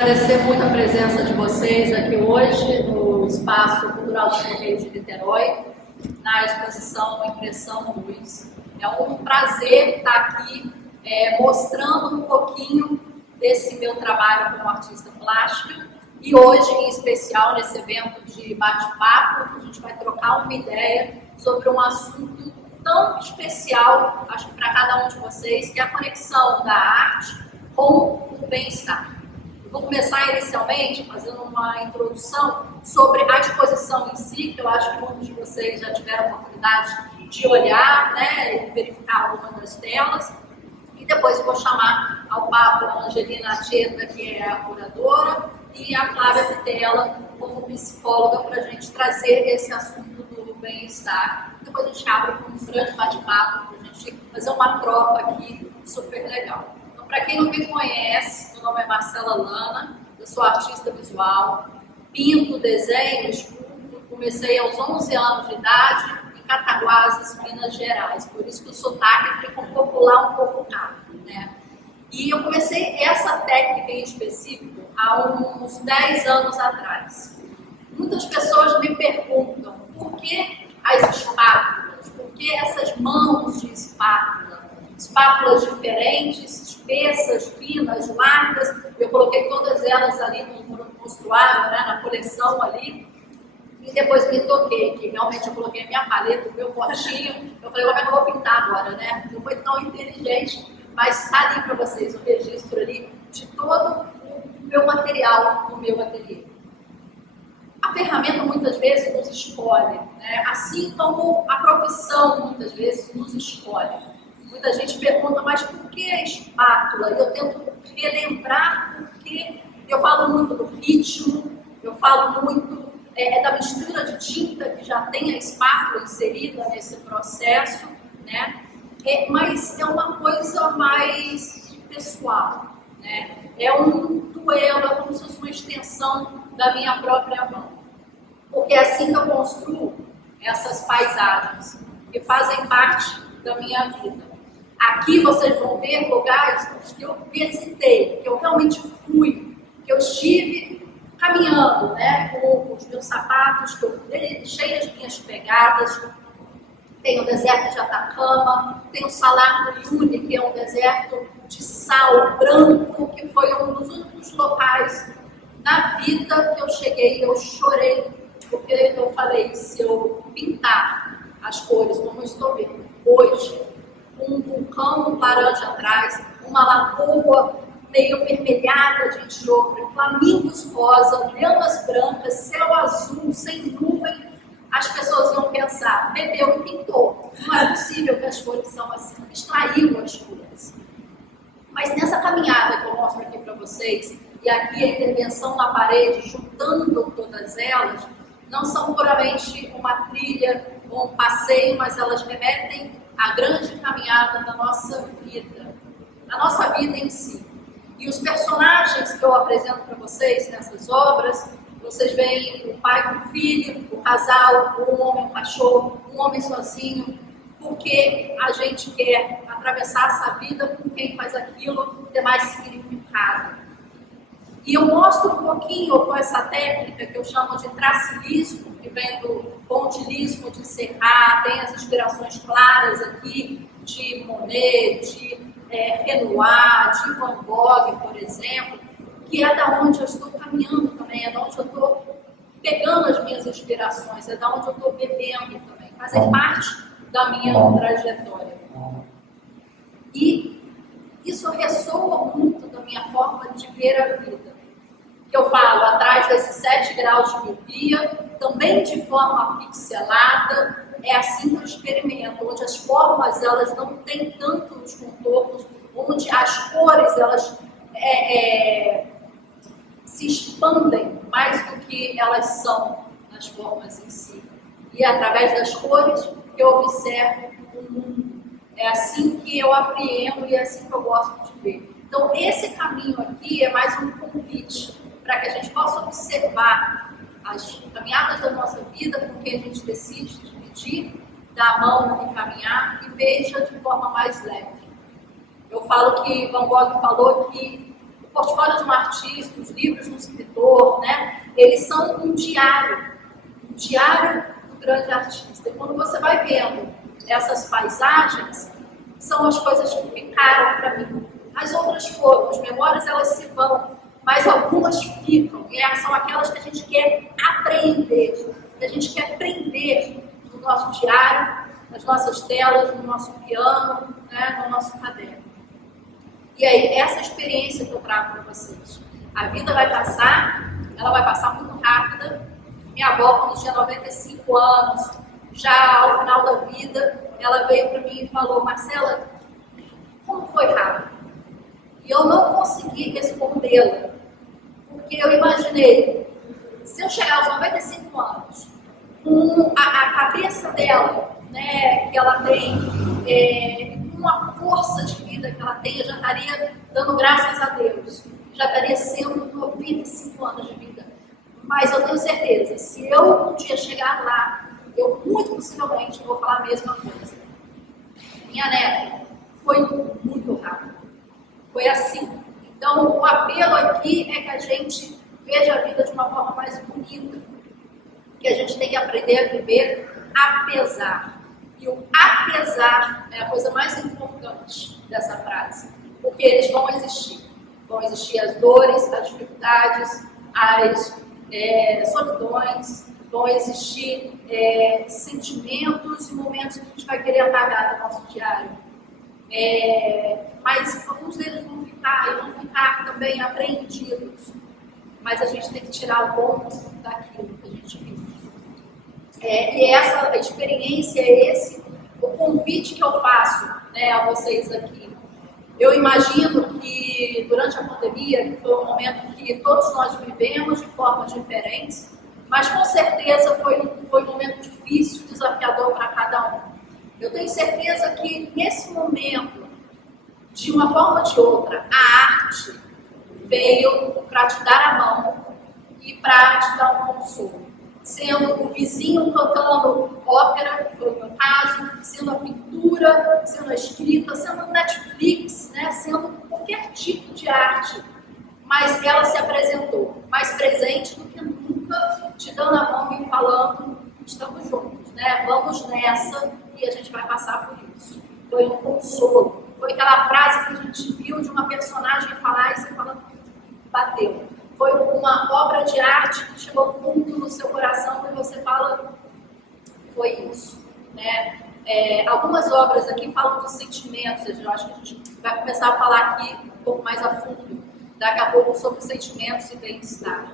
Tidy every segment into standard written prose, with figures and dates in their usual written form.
Agradecer muito a presença de vocês aqui hoje no Espaço Cultural dos Correios de Niterói, na exposição Impressão Luz. É um prazer estar aqui mostrando um pouquinho desse meu trabalho como artista plástica e hoje, em especial, nesse evento de bate-papo, a gente vai trocar uma ideia sobre um assunto tão especial, acho que para cada um de vocês, que é a conexão da arte com o bem-estar. Vou começar inicialmente fazendo uma introdução sobre a exposição em si, que eu acho que muitos de vocês já tiveram a oportunidade de olhar, né, e verificar algumas das telas. E depois vou chamar ao papo a Angelina Acheta, que é a curadora, e a Flávia Pitela como psicóloga, para a gente trazer esse assunto do bem-estar. Depois a gente abre um grande bate-papo para a gente fazer uma troca aqui super legal. Para quem não me conhece, meu nome é Marcela Lana, eu sou artista visual, pinto, desenho, esculpo, comecei aos 11 anos de idade em Cataguases, Minas Gerais, por isso que o sotaque fica um pouco lá, um pouco cá, né? E eu comecei essa técnica em específico há uns 10 anos atrás. Muitas pessoas me perguntam por que as espátulas, por que essas mãos de espátula? Espátulas diferentes, espessas, finas, largas. Eu coloquei todas elas ali no mostruário, né, na coleção ali. E depois me toquei, que realmente eu coloquei a minha paleta, o meu potinho. Eu falei, como é que eu vou pintar agora, né? Não foi tão inteligente, mas está ali para vocês o registro ali de todo o meu material no meu ateliê. A ferramenta muitas vezes nos escolhe, né? Assim como a profissão muitas vezes nos escolhe. Muita gente pergunta, mas por que a espátula? Eu tento relembrar porque eu falo muito do ritmo, eu falo muito da mistura de tinta que já tem a espátula inserida nesse processo, né? Mas é uma coisa mais pessoal, né? É um duelo, é como se fosse uma extensão da minha própria mão. Porque é assim que eu construo essas paisagens que fazem parte da minha vida. Aqui vocês vão ver lugares que eu visitei, que eu realmente fui, que eu estive caminhando, né, com os meus sapatos, que eu deixei as minhas pegadas. Tem o deserto de Atacama, tem o Salar do Uyuni, que é um deserto de sal branco, que foi um dos únicos locais na vida que eu cheguei, eu chorei, porque eu falei, se eu pintar as cores como eu estou vendo hoje, um vulcão laranja atrás, uma lagoa meio vermelhada de enxofre, flamingos rosa, lhamas brancas, céu azul, sem nuvem, as pessoas iam pensar, bebeu e pintou. Não é possível que as cores são assim, extraiu as cores. Mas nessa caminhada que eu mostro aqui para vocês, e aqui a intervenção na parede, juntando todas elas, não são puramente uma trilha ou um passeio, mas elas remetem a grande caminhada da nossa vida, a nossa vida em si. E os personagens que eu apresento para vocês nessas obras, vocês veem o pai com o filho, o casal, um homem, um cachorro, um homem sozinho, porque a gente quer atravessar essa vida com quem faz aquilo ter mais significado. E eu mostro um pouquinho com essa técnica que eu chamo de tracilismo, que vem do pontilismo de Serrat, tem as inspirações claras aqui de Monet, de Renoir, de Van Gogh, por exemplo, que é da onde eu estou caminhando também, é da onde eu estou pegando as minhas inspirações, é da onde eu estou bebendo também, fazem parte da minha trajetória. E isso ressoa muito da minha forma de ver a vida. Que eu falo, atrás desses 7 graus de miopia, também de forma pixelada, é assim que eu experimento, onde as formas elas não têm tantos contornos, onde as cores elas se expandem mais do que elas são nas formas em si. E através das cores que eu observo o mundo. É assim que eu apreendo e é assim que eu gosto de ver. Então, esse caminho aqui é mais um convite para que a gente possa observar as caminhadas da nossa vida com quem a gente decide dividir, dar a mão e caminhar e veja de forma mais leve. Eu falo que Van Gogh falou que o portfólio de um artista, os livros de um escritor, né? Eles são um diário do grande artista. E quando você vai vendo essas paisagens, são as coisas que ficaram para mim. As outras foram, as memórias elas se vão, mas algumas ficam, e são aquelas que a gente quer aprender, que a gente quer prender no nosso diário, nas nossas telas, no nosso piano, né, no nosso caderno. E aí, essa experiência que eu trago para vocês. A vida vai passar, ela vai passar muito rápida. Minha avó, quando tinha 95 anos, já ao final da vida, ela veio para mim e falou: Marcela, como foi rápido? E eu não consegui respondê-la, porque eu imaginei, se eu chegar aos 95 anos, com a cabeça dela, né, que ela tem, com a força de vida que ela tem, eu já estaria dando graças a Deus, já estaria sendo 95 anos de vida. Mas eu tenho certeza, se eu um dia chegar lá, eu muito possivelmente vou falar a mesma coisa. Minha neta foi muito rápido, foi assim. Então, o apelo aqui é que a gente veja a vida de uma forma mais bonita, que a gente tem que aprender a viver apesar. E o apesar é a coisa mais importante dessa frase, porque eles vão existir. Vão existir as dores, as dificuldades, as solidões, vão existir sentimentos e momentos que a gente vai querer apagar do nosso diário. Mas alguns deles vão ficar, e vão ficar também apreendidos. Mas a gente tem que tirar o bom daquilo que a gente vive. E essa experiência, esse o convite que eu faço, né, a vocês aqui. Eu imagino que durante a pandemia, que foi um momento que todos nós vivemos de formas diferentes, mas com certeza foi um momento difícil, desafiador para cada um. Eu tenho certeza que nesse momento, de uma forma ou de outra, a arte veio para te dar a mão e para te dar um consolo. Sendo o vizinho cantando ópera, que foi o meu caso, sendo a pintura, sendo a escrita, sendo o Netflix, né? Sendo qualquer tipo de arte. Mas ela se apresentou mais presente do que nunca, te dando a mão e falando: estamos juntos, né? Vamos nessa e a gente vai passar por isso. Foi um consolo. Foi aquela frase que a gente viu de uma personagem falar e você fala: bateu. Foi uma obra de arte que chegou fundo no seu coração e você fala: foi isso, né? Algumas obras aqui falam de sentimentos. Eu acho que a gente vai começar a falar aqui um pouco mais a fundo, daqui a pouco, sobre sentimentos e bem-estar.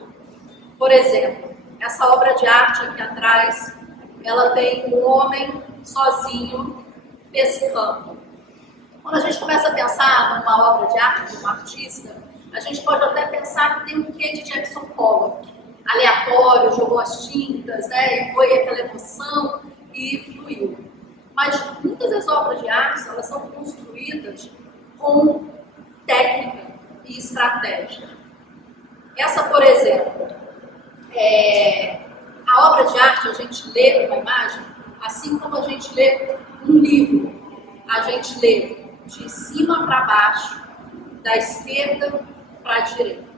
Por exemplo, essa obra de arte aqui atrás, ela tem um homem sozinho pescando. Quando a gente começa a pensar numa obra de arte de um artista, a gente pode até pensar que tem um quê de Jackson Pollock, aleatório, jogou as tintas, né, e foi aquela emoção e fluiu. Mas muitas das obras de arte, elas são construídas com técnica e estratégia. Essa, por exemplo, a obra de arte, a gente lê uma imagem, assim como a gente lê um livro, a gente lê de cima para baixo, da esquerda para a direita.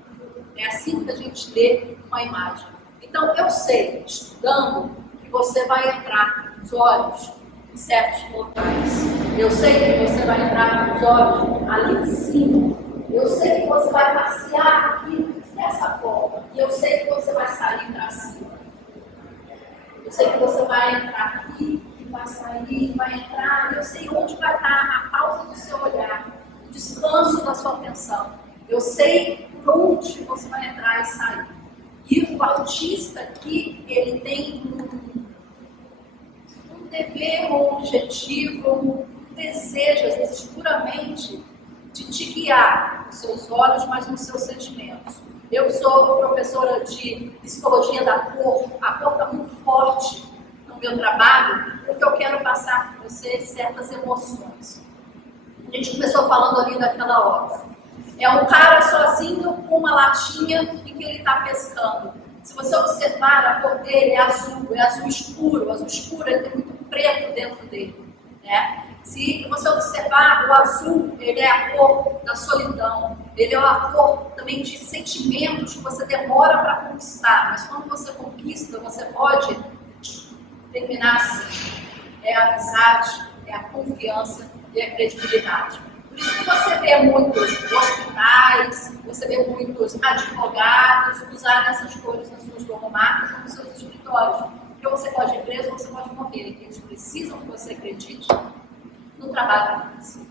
É assim que a gente lê uma imagem. Então, eu sei, estudando, que você vai entrar nos olhos em certos locais. Eu sei que você vai entrar nos olhos ali em cima. Eu sei que você vai passear aqui dessa forma. E eu sei que você vai sair para cima. Eu sei que você vai entrar aqui, e vai sair, vai entrar. Eu sei onde vai estar a pausa do seu olhar, o descanso da sua atenção. Eu sei por onde você vai entrar e sair. E o artista aqui, ele tem um dever, um objetivo, um desejo, às vezes puramente, de te guiar nos seus olhos, mas nos seus sentimentos. Eu sou professora de psicologia da cor, a cor está muito forte no meu trabalho, porque eu quero passar para você certas emoções. A gente começou falando ali daquela obra. É um cara sozinho com uma latinha em que ele está pescando. Se você observar, a cor dele é azul escuro, ele tem muito preto dentro dele. Né? Se você observar, o azul, ele é a cor da solidão, Ele é uma cor também de sentimentos que você demora para conquistar, mas quando você conquista, você pode terminar assim. É a amizade, é a confiança e a credibilidade. Por isso que você vê muitos hospitais, você vê muitos advogados usarem essas cores nas suas logomarcas ou nos seus escritórios. Porque você pode ir preso ou você pode morrer. E eles precisam que você acredite no trabalho deles.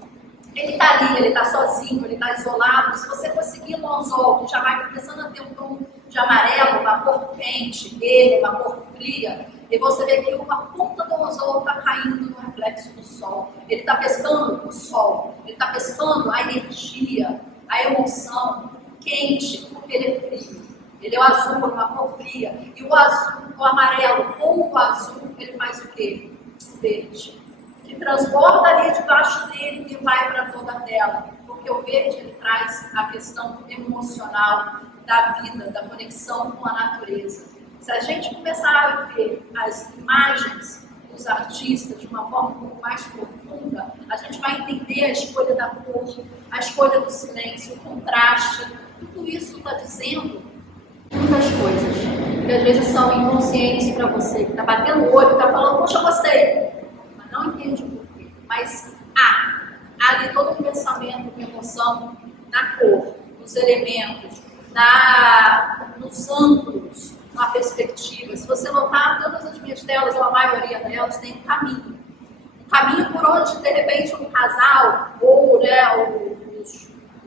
Ele está ali, ele está sozinho, ele está isolado. Se você for seguir um anzol que já vai começando a ter um tom de amarelo, uma cor quente, dele, uma cor fria, e você vê que uma ponta do anzol está caindo no reflexo do sol. Ele está pescando o sol, ele está pescando a energia, a emoção quente, porque ele é frio. Ele é o azul, uma cor fria. E o azul, o amarelo com o azul, ele faz o quê? O verde. Que transborda ali debaixo dele e vai para toda a tela. Porque o verde ele traz a questão emocional da vida, da conexão com a natureza. Se a gente começar a ver as imagens dos artistas de uma forma um pouco mais profunda, a gente vai entender a escolha da cor, a escolha do silêncio, o contraste. Tudo isso está dizendo muitas coisas que às vezes são inconscientes para você, que está batendo o olho, está falando, poxa, eu gostei. Não entende o porquê, mas há ali todo o pensamento, a emoção na cor, nos elementos, nos ângulos, na perspectiva. Se você notar, todas as minhas telas, ou a maioria delas, tem um caminho. Um caminho por onde, de repente, um casal ou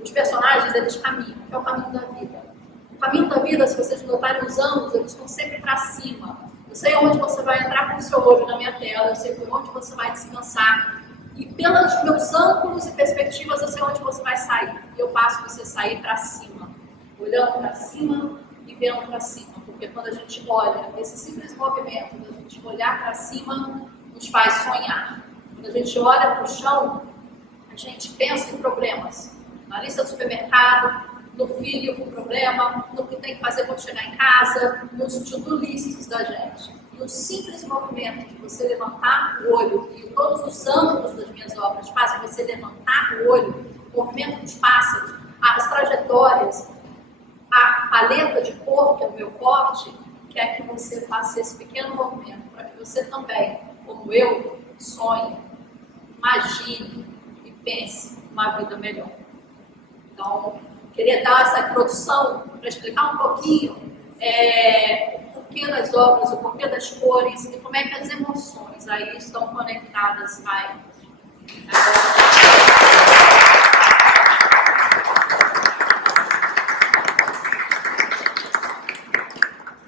os personagens, eles caminham, que é o caminho da vida. O caminho da vida, se vocês notarem os ângulos, eles estão sempre para cima. Eu sei onde você vai entrar com o seu olho na minha tela, eu sei por onde você vai descansar. E pelos meus ângulos e perspectivas, eu sei onde você vai sair. E eu faço você sair para cima, olhando para cima e vendo para cima. Porque quando a gente olha, esse simples movimento da gente olhar para cima, nos faz sonhar. Quando a gente olha para o chão, a gente pensa em problemas. Na lista do supermercado, no filho com problema, no que tem que fazer quando chegar em casa, nos to-do lists da gente. E o simples movimento de você levantar o olho, e todos os ângulos das minhas obras fazem você levantar o olho, o movimento dos pássaros, as trajetórias, a paleta de cor, que é o meu forte, quer que você faça esse pequeno movimento, para que você também, como eu, sonhe, imagine e pense uma vida melhor. Então, queria dar essa introdução para explicar um pouquinho o porquê das obras, o porquê das cores e como é que as emoções aí estão conectadas a elas.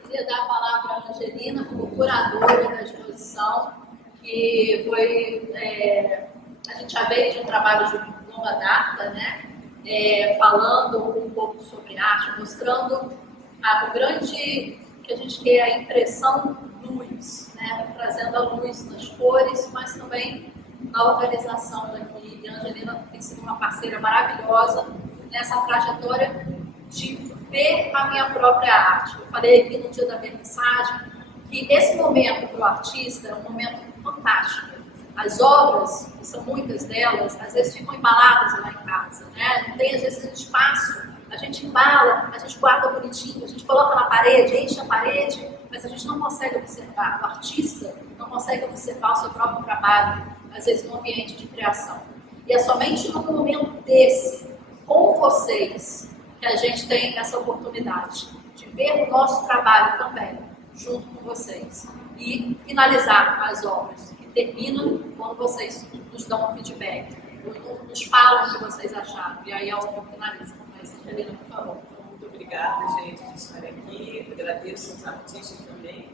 Queria dar a palavra à Angelina como curadora da exposição, que foi, a gente já veio de um trabalho de longa data, né? Falando um pouco sobre arte, mostrando o grande, que a gente quer, a impressão luz, né? Trazendo a luz nas cores, mas também na organização daqui. E a Angelina tem sido uma parceira maravilhosa nessa trajetória de ver a minha própria arte. Eu falei aqui no dia da minha mensagem que esse momento para o artista é um momento fantástico. As obras, que são muitas delas, às vezes ficam embaladas lá em casa, né? Não tem, às vezes, espaço. A gente embala, a gente guarda bonitinho, a gente coloca na parede, enche a parede, mas a gente não consegue observar. O artista não consegue observar o seu próprio trabalho, às vezes, no ambiente de criação. E é somente num momento desse, com vocês, que a gente tem essa oportunidade de ver o nosso trabalho também, junto com vocês, e finalizar as obras. Terminam quando vocês nos dão um feedback, nos falam o que vocês acharam, e aí a obra finaliza. Mas, Angelina, por favor. Muito obrigada, gente, por estar aqui. Agradeço aos artistas também.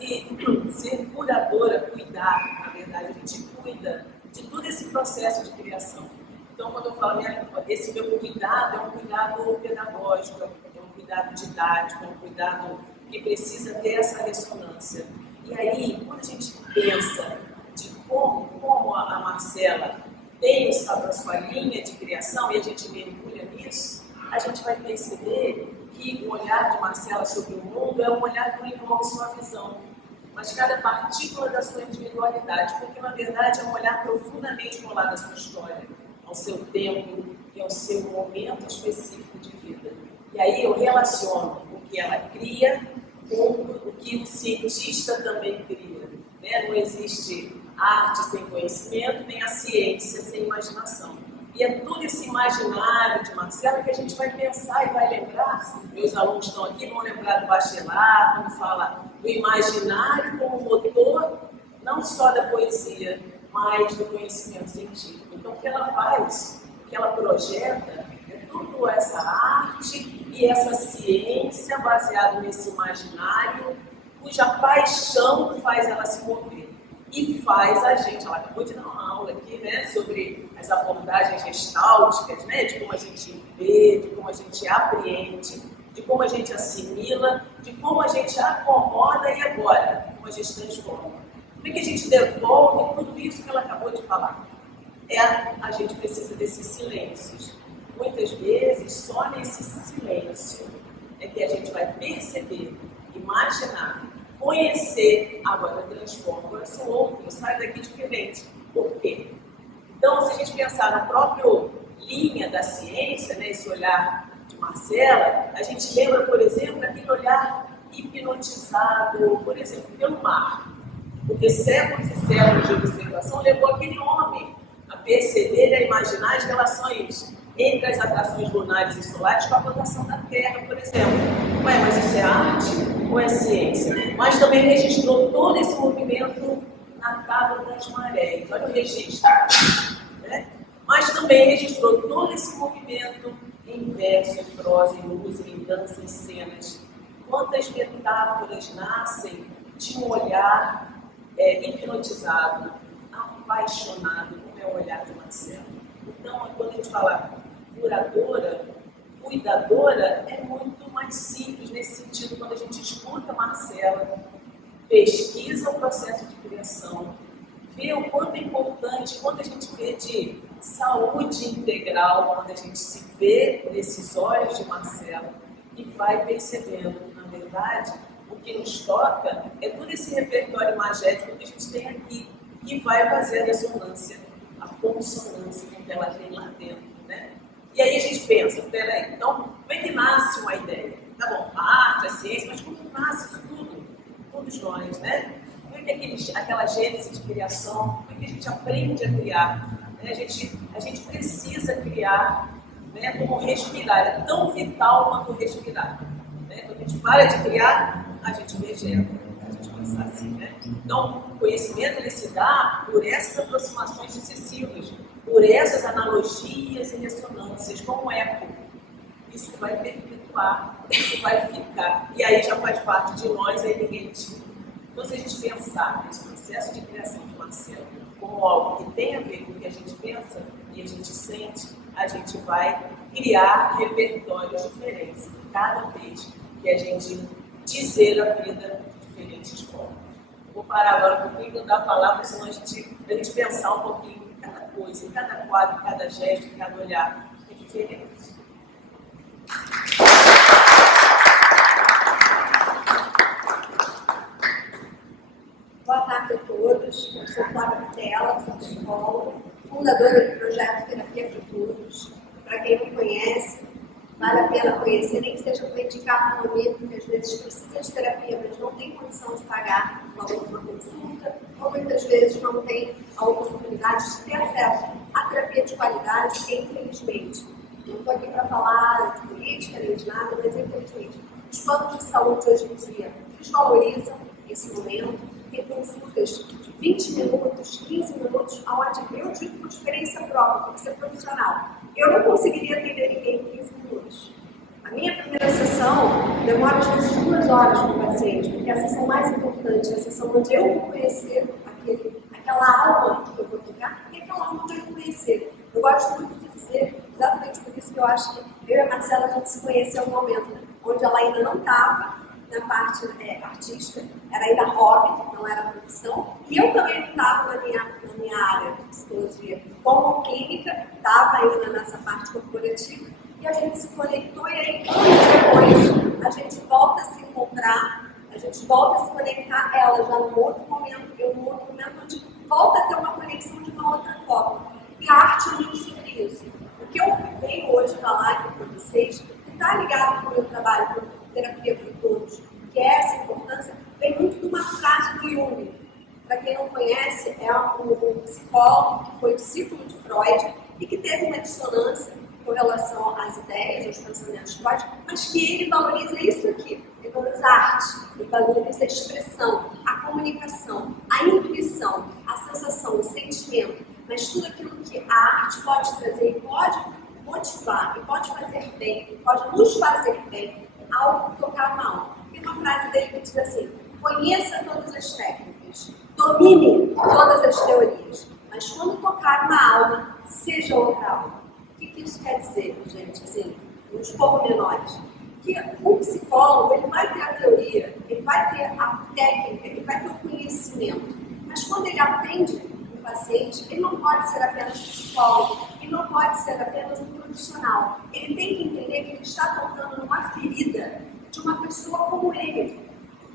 E ser curadora, cuidar, na verdade, a gente cuida de todo esse processo de criação. Então, quando eu falo esse meu cuidado, é um cuidado pedagógico, é um cuidado didático, é um cuidado que precisa ter essa ressonância. E aí, quando a gente pensa de como a Marcela tem a sua linha de criação e a gente mergulha nisso, a gente vai perceber que o olhar de Marcela sobre o mundo é um olhar que não envolve sua visão, mas cada partícula da sua individualidade, porque na verdade é um olhar profundamente colado à sua história, ao seu tempo, e ao seu momento específico de vida. E aí eu relaciono o que ela cria com o que o cientista também cria. Né? Não existe arte sem conhecimento, nem a ciência sem imaginação. E é todo esse imaginário de Marcela que a gente vai pensar e vai lembrar. Meus alunos estão aqui, vão lembrar do Bachelard, quando fala do imaginário como motor, não só da poesia, mas do conhecimento científico. Então, o que ela faz, o que ela projeta, é tudo essa arte e essa ciência baseada nesse imaginário, cuja paixão faz ela se mover. E faz a gente, ela acabou de dar uma aula aqui, né, sobre as abordagens gestálticas, né, de como a gente vê, de como a gente apreende, de como a gente assimila, de como a gente acomoda e agora, como a gente transforma. Como é que a gente devolve tudo isso que ela acabou de falar? A gente precisa desses silêncios. Muitas vezes, só nesse silêncio é que a gente vai perceber, imaginar, conhecer, agora eu transformo, agora eu sou outro, eu saio daqui diferente. Por quê? Então, se a gente pensar na própria linha da ciência, né, esse olhar de Marcela, a gente lembra, por exemplo, daquele olhar hipnotizado, por exemplo, pelo mar. Porque séculos e séculos de observação levou aquele homem a perceber e a imaginar as relações entre as atrações lunares e solares com a rotação da Terra, por exemplo. Ué, mas isso é arte ou é ciência? Mas também registrou todo esse movimento na tábua das marés. Olha o registro. Né? Mas também registrou todo esse movimento em verso, em prosa, em música, em dança, em cenas. Quantas metáforas nascem de um olhar hipnotizado, apaixonado, como é o olhar de Marcela. Então, quando a gente fala curadora, cuidadora, é muito mais simples nesse sentido, quando a gente escuta Marcela, pesquisa o processo de criação, vê o quanto é importante, quanto a gente vê de saúde integral, quando a gente se vê nesses olhos de Marcela e vai percebendo, na verdade, o que nos toca é todo esse repertório imagético que a gente tem aqui, que vai fazer a ressonância, a consonância que ela tem lá dentro, né? E aí a gente pensa, peraí, então, como é que nasce uma ideia? Tá bom, a arte, a ciência, mas como nasce isso tudo? Todos nós, né? Como é que aquela gênese de criação, como é que a gente aprende a criar? Né? A gente precisa criar, né, como respirar, é tão vital quanto respirar. Né? Quando a gente para de criar, a gente vegeta, a gente pensa assim, né? Então, o conhecimento ele se dá por essas aproximações sucessivas, por essas analogias e ressonâncias, como eco. Isso vai perpetuar, isso vai ficar. E aí já faz parte de nós, aí ninguém tira. Então, se a gente pensar nesse processo de criação de Marcela como algo que tem a ver com o que a gente pensa e a gente sente, a gente vai criar repertórios diferentes cada vez que a gente dizer a vida de diferentes formas. Vou parar agora um pouquinho e dar a palavra, senão a gente pensar um pouquinho em cada coisa, em cada quadro, em cada gesto, em cada olhar, é diferente. Boa tarde a todos. Eu sou Flávia Tela, sou psicóloga, fundadora do projeto Terapia Futuros. Para quem não conhece, vale a pena conhecer, nem que seja para indicar para um amigo que às vezes precisa de terapia, mas não tem condição de pagar uma consulta, ou muitas vezes não tem a oportunidade de ter acesso à terapia de qualidade, porque infelizmente, não estou aqui para falar de política nem de nada, mas infelizmente, os planos de saúde hoje em dia desvalorizam esse momento, tem consultas de 20 minutos, 15 minutos, onde eu digo por experiência própria, tem que ser profissional. Eu não conseguiria atender ninguém em 15 minutos. A minha primeira sessão demora às vezes 2 horas com o paciente, porque é a sessão mais importante, é a sessão onde eu vou conhecer aquela alma que eu vou tocar e aquela alma que eu vou conhecer. Eu gosto muito de dizer, exatamente por isso que eu acho que eu e a Marcela a gente se conheceu um momento, né, onde ela ainda não estava na parte artística, era ainda hobby, não era profissão, e eu também não estava na minha área de psicologia como clínica, estava ainda nessa parte corporativa, e a gente se conectou, e aí, depois, a gente volta a se encontrar, a gente volta a se conectar, ela já num outro momento, eu num outro momento, onde volta a ter uma conexão de uma outra forma. E a arte é muito sobre isso. O que eu venho hoje falar aqui para vocês, que está ligado com o meu trabalho com terapia para todos, que é essa importância, vem muito de uma frase do Jung. Para quem não conhece, é um psicólogo que foi discípulo de Freud e que teve uma dissonância com relação às ideias, aos pensamentos de Freud, mas que ele valoriza isso aqui. Ele valoriza a arte, ele valoriza a expressão, a comunicação, a intuição, a sensação, o sentimento, mas tudo aquilo que a arte pode trazer e pode motivar, e pode fazer bem, e pode nos fazer bem ao tocar na alma. Tem uma frase dele que diz assim: conheça todas as técnicas, domine todas as teorias, mas quando tocar uma alma, seja outra alma. O que isso quer dizer, gente? Assim, nos pormenores. Que o psicólogo, ele vai ter a teoria, ele vai ter a técnica, ele vai ter o conhecimento, mas quando ele atende o paciente, ele não pode ser apenas psicólogo, ele não pode ser apenas um profissional. Ele tem que entender que ele está tocando numa ferida de uma pessoa como ele.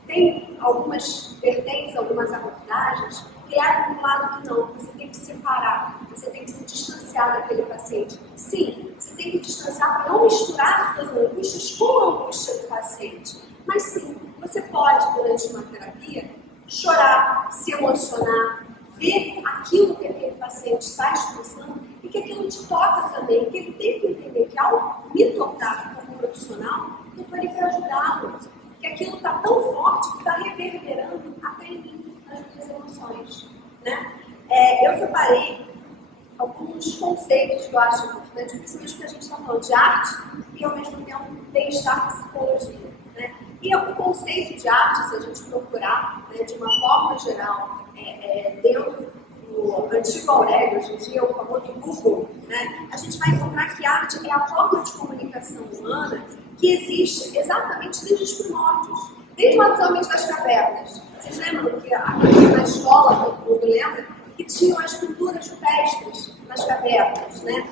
Tem algumas vertentes, algumas abordagens que levam para um lado que não, você tem que separar, você tem que se distanciar daquele paciente. Sim, você tem que distanciar para não misturar as suas angústias com a angústia do paciente. Mas sim, você pode, durante uma terapia, chorar, se emocionar, ver aquilo que aquele paciente está expressando e que aquilo te toca também, que ele tem que entender que ao me tocar como profissional, eu estou ali para ajudá-lo. Que aquilo está tão forte que está reverberando até em mim, nas minhas emoções. Né? Eu separei alguns conceitos que eu acho importantes, principalmente porque a gente está falando de arte e ao mesmo tempo bem-estar e psicologia. Né? E o conceito de arte, se a gente procurar, né, de uma forma geral, dentro do antigo Aurélio, hoje em dia o famoso Google, né, a gente vai encontrar que arte é a forma de comunicação humana que existe exatamente desde os primórdios, desde lá dos homens das cavernas. Vocês lembram que na escola, todo mundo lembra, que tinham as pinturas rupestres nas cavernas, né?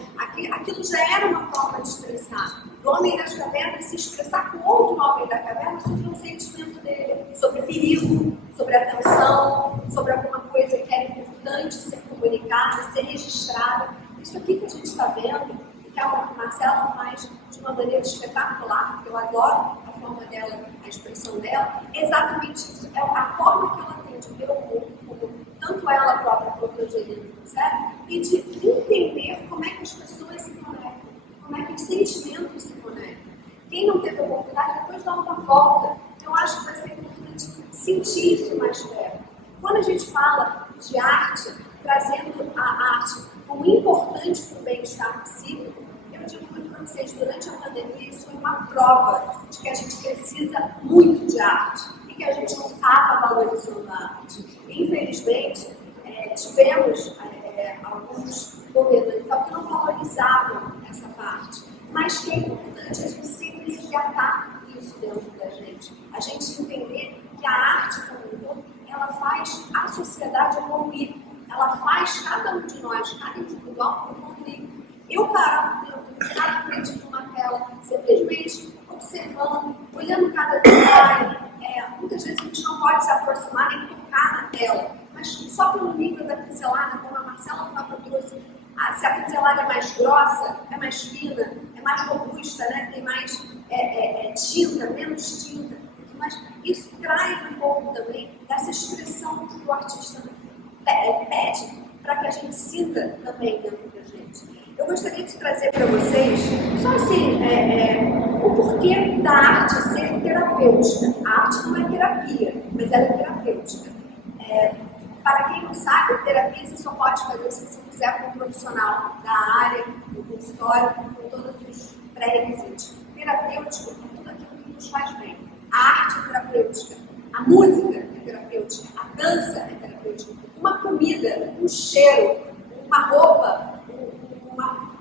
Aquilo já era uma forma de expressar. Do homem das cavernas se expressar com outro homem da caverna sobre um sentimento dele, sobre perigo, sobre atenção, sobre alguma coisa que era importante ser comunicada, ser registrada. Isso aqui que a gente está vendo, que a Marcela faz de uma maneira espetacular, porque eu adoro a forma dela, a expressão dela, é exatamente isso. É a forma que ela tem de ver o mundo, como tanto ela própria quanto a Angelina, certo? E de entender como é que as pessoas se conectam, como é que os sentimentos se conectam. Quem não teve a oportunidade, depois dá uma volta. Eu acho que vai ser importante sentir isso mais perto. Quando a gente fala de arte, trazendo a arte como importante para o bem-estar psíquico, eu digo muito para vocês, durante a pandemia, isso foi uma prova de que a gente precisa muito de arte e que a gente não estava valorizando a arte. Infelizmente, tivemos alguns governantes que não valorizavam essa parte, mas que é importante a gente sempre resgatar isso dentro da gente. A gente entender que a arte, como um todo, ela faz a sociedade evoluir. Ela faz cada um de nós, cada individual, evoluir. Eu parar ficar na frente de uma tela, simplesmente observando, olhando cada detalhe. Muitas vezes a gente não pode se aproximar nem tocar na tela, mas só pelo nível da pincelada, como a Marcela própria trouxe, se a pincelada é mais grossa, é mais fina, é mais robusta, né? Tem mais tinta, menos tinta. Mas isso traz um pouco também dessa expressão que o artista pede para que a gente sinta também dentro da gente. Eu gostaria de trazer para vocês só assim, o porquê da arte ser terapêutica. A arte não é terapia, mas ela é terapêutica. Para quem não sabe, terapia você só pode fazer se você fizer com um profissional da área, do consultório, com todos os pré-requisitos. Terapêutico é tudo aquilo que nos faz bem. A arte é terapêutica, a música é terapêutica, a dança é terapêutica, uma comida, um cheiro, uma roupa,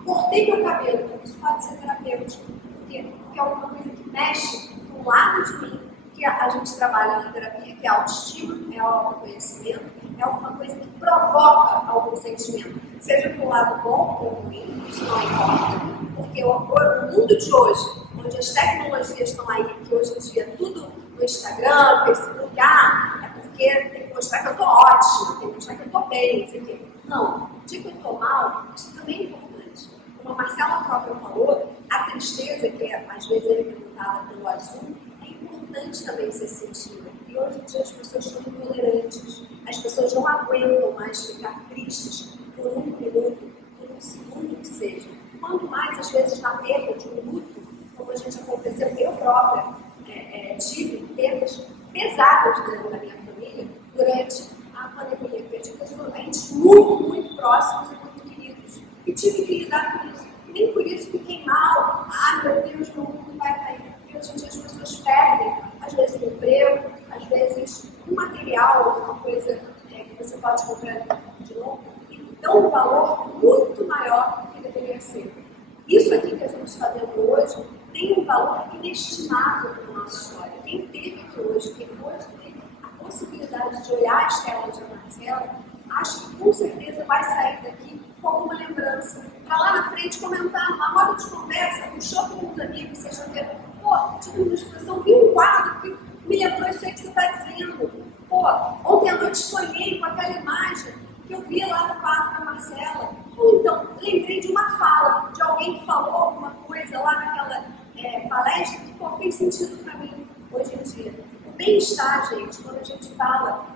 cortei meu cabelo, isso pode ser terapêutico, porque é alguma coisa que mexe com um lado de mim, que a gente trabalha na terapia, que é a autoestima, é o autoconhecimento, é alguma coisa que provoca algum sentimento, seja para o lado bom ou ruim, isso não importa, porque o mundo de hoje, onde as tecnologias estão aí, que hoje em dia tudo no Instagram, Facebook, é porque tem que mostrar que eu estou ótima, tem que mostrar que eu estou bem, não sei o quê. Não, de que eu estou mal, isso também é importante. Como a Marcela própria falou, a tristeza, que às vezes é representada pelo azul, é importante também ser sentida. E hoje em dia as pessoas são intolerantes, as pessoas não aguentam mais ficar tristes por um minuto, por um segundo que seja. Quanto mais, às vezes, na perda de um luto, como a gente aconteceu, eu própria tive perdas pesadas dentro da minha família durante a pandemia. Perdi pessoas muito próximos e muito queridos. E tive que lidar com isso. E nem por isso fiquei mal. Ah, meu Deus, meu mundo vai cair. Porque hoje em dia as pessoas perdem, às vezes, o emprego, às vezes, um material, alguma coisa que você pode comprar de novo, e dão um valor muito maior do que deveria ser. Isso aqui que a gente está vendo hoje tem um valor inestimável na nossa história. Quem teve aqui hoje, quem hoje tem a possibilidade de olhar as telas da Marcela, acho que com certeza vai sair daqui com alguma lembrança. Para lá na frente comentar, numa roda de conversa, um shopping com os amigos, sexta-feira. Pô, tive uma expressão, vi um quadro que me lembrou isso aí que você está dizendo. Pô, ontem à noite sonhei com aquela imagem que eu vi lá no quadro da Marcela. Ou então, lembrei de uma fala, de alguém que falou alguma coisa lá naquela palestra que fez sentido para mim hoje em dia. O bem-estar, gente, quando a gente fala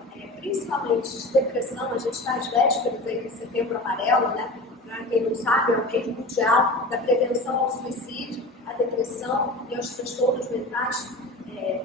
principalmente de depressão, a gente está às vésperas aí do Setembro Amarelo, né? Para quem não sabe, é o mês mundial da prevenção ao suicídio, à depressão e aos transtornos mentais,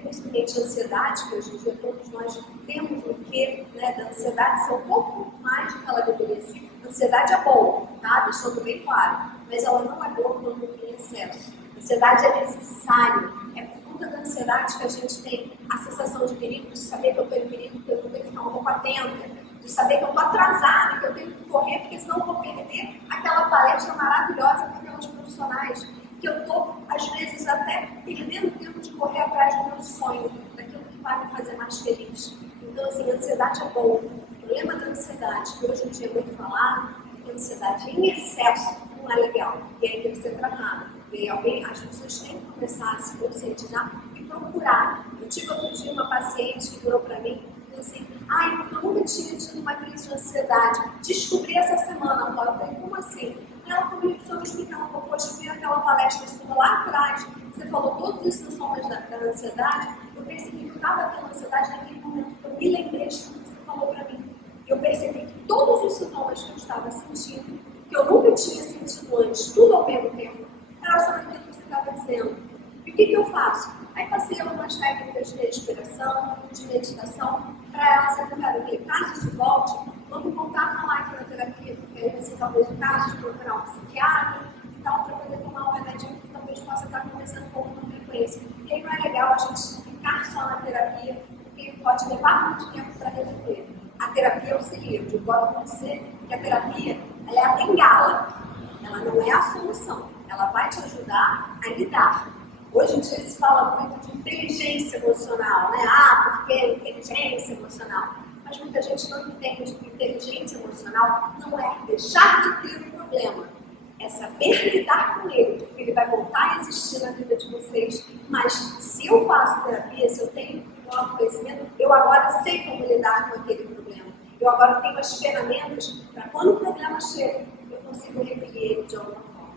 principalmente a ansiedade, que hoje em dia todos nós temos o quê, né, da ansiedade ser um pouco mais do que ela deveria ser. A ansiedade é bom, tá? Deixando bem claro, mas ela não é boa quando tem excesso. A ansiedade é necessária, é por conta da ansiedade que a gente tem a sensação de perigo, de saber que eu estou em perigo, que eu tenho que ficar um pouco atenta, de saber que eu estou atrasada, que eu tenho que correr, porque senão eu vou perder aquela palestra maravilhosa com aquelas profissionais, que eu estou, às vezes, até perdendo tempo de correr atrás do meu sonho, daquilo que vai me fazer mais feliz. Então, assim, a ansiedade é bom. O problema da ansiedade, que hoje em dia é muito falado, é que a ansiedade em excesso não é legal, e aí tem que ser tratado. E aí, as pessoas têm que começar a se conscientizar e procurar. Eu tive outro dia uma paciente que virou para mim e falou assim: ai, porque eu nunca tinha tido uma crise de ansiedade. Descobri essa semana. Eu falei: como assim? Ela começou a me explicar um pouco, poxa, eu vi aquela palestra sua lá atrás, você falou todos os sintomas da ansiedade, eu percebi que eu estava tendo ansiedade naquele momento, eu me lembrei de tudo que você falou para mim. Eu percebi que todos os sintomas que eu estava sentindo, que eu nunca tinha sentido antes, tudo ao mesmo tempo, era sobre aquilo que você estava dizendo. E o que eu faço? Aí passei algumas técnicas de respiração, de meditação, para ela acertar o quê? Caso isso volte, vamos voltar a falar aqui na terapia, porque aí você talvez o caso de procurar um psiquiatra e tal, para poder tomar um remedinho que talvez possa estar começando com alguma frequência. E aí não é legal a gente ficar só na terapia, porque pode levar muito tempo para resolver. A terapia auxilia, eu gosto de dizer que a terapia ela é a bengala, ela não é a solução, ela vai te ajudar a lidar. Hoje em dia se fala muito de inteligência emocional, né? Ah, porque inteligência emocional. Mas muita gente não entende que inteligência emocional não é deixar de ter um problema. É saber lidar com ele, porque ele vai voltar a existir na vida de vocês. Mas se eu faço terapia, se eu tenho um autoconhecimento, eu agora sei como lidar com aquele problema. Eu agora tenho as ferramentas para quando o problema chega, eu consigo repelir ele de alguma forma.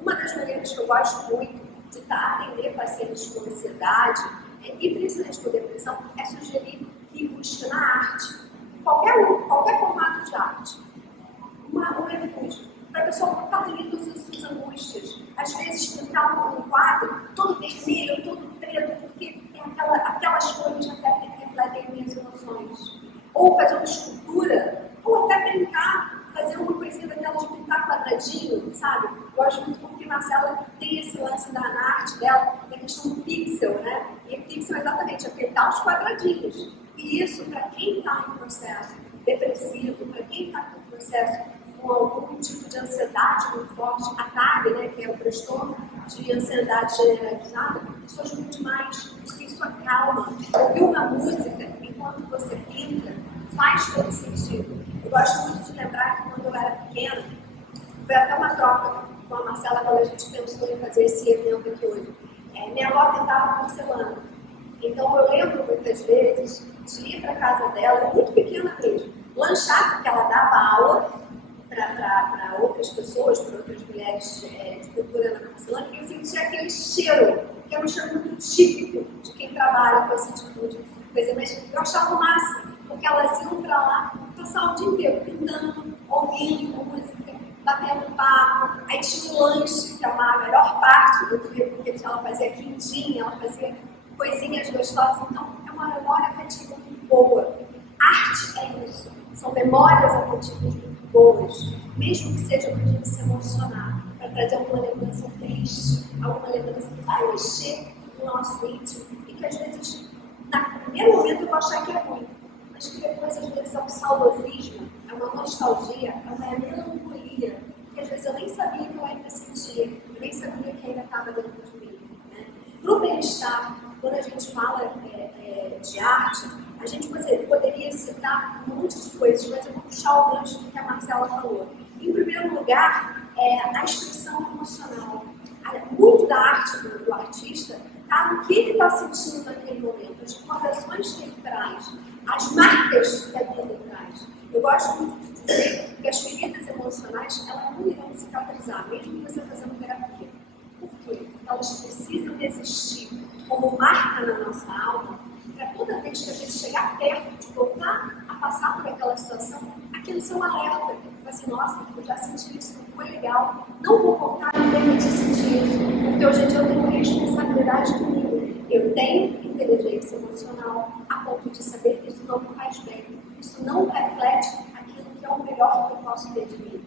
Uma das maneiras que eu gosto muito de atender pacientes com ansiedade e principalmente com depressão é sugerir que busque na arte, qualquer formato de arte, um refúgio, para a pessoa botar ali todas as suas angústias. Às vezes pintar um quadro todo vermelho, todo preto, porque aquelas cores refletem minhas emoções. Ou fazer uma escultura, ou até brincar, fazer uma coisinha daquela de pintar quadradinho, sabe? Gosto muito porque a Marcela tem esse lance na arte dela, da questão do pixel, né? E o pixel exatamente é pintar os quadradinhos. E isso, para quem está em processo depressivo, para quem está em processo com algum tipo de ansiedade muito forte, a TAG, né, que é o transtorno de ansiedade generalizada, isso ajuda demais, porque isso acalma. Ouvir uma música enquanto você pinta faz todo sentido. Eu gosto muito de lembrar que quando eu era pequena, foi até uma troca com a Marcela quando a gente pensou em fazer esse evento aqui hoje. Minha avó pintava porcelana. Então eu lembro muitas vezes de ir para a casa dela, muito pequena mesmo, lanchar, porque ela dava aula para outras pessoas, para outras mulheres de cultura na Nova Zelândia, eu sentia aquele cheiro, que é um cheiro muito típico de quem trabalha com esse tipo de coisa, mas eu achava o máximo, porque elas iam para lá passar o dia inteiro pintando, ouvindo música, batendo papo, aí tinha o lanche, que é a melhor parte do dia, porque ela fazia quintinha, ela fazia coisinhas gostosas, então é uma memória afetiva muito boa. Arte é isso, são memórias afetivas muito boas, mesmo que seja para a gente se emocionar, para trazer alguma lembrança triste, alguma lembrança que vai mexer no nosso íntimo e que às vezes, no primeiro momento eu vou achar que é ruim, mas que depois às vezes é um saudosismo, é uma nostalgia, é uma melancolia, que às vezes eu nem sabia que eu ainda sentia, eu nem sabia que ainda estava dentro de mim. Né? Para o bem-estar, quando a gente fala de arte, a gente poderia citar um monte de coisas, mas eu vou puxar o gancho do que a Marcela falou. Em primeiro lugar, a expressão emocional. Muito da arte do artista está no que ele está sentindo naquele momento, as recordações que ele traz, as marcas que a vida traz. Eu gosto muito de dizer que as feridas emocionais, elas não irão cicatrizar, mesmo que você fazendo terapia. Por quê? Porque elas precisam existir como marca na nossa alma, para toda vez que a gente chegar perto de voltar a passar por aquela situação, aquilo ser um alerta. Vai assim, nossa, eu já senti isso, não foi legal, não vou voltar a permitir sentir isso, porque hoje em dia eu tenho responsabilidade comigo. Eu tenho inteligência emocional a ponto de saber que isso não me faz bem, isso não reflete aquilo que é o melhor que eu posso ter de mim.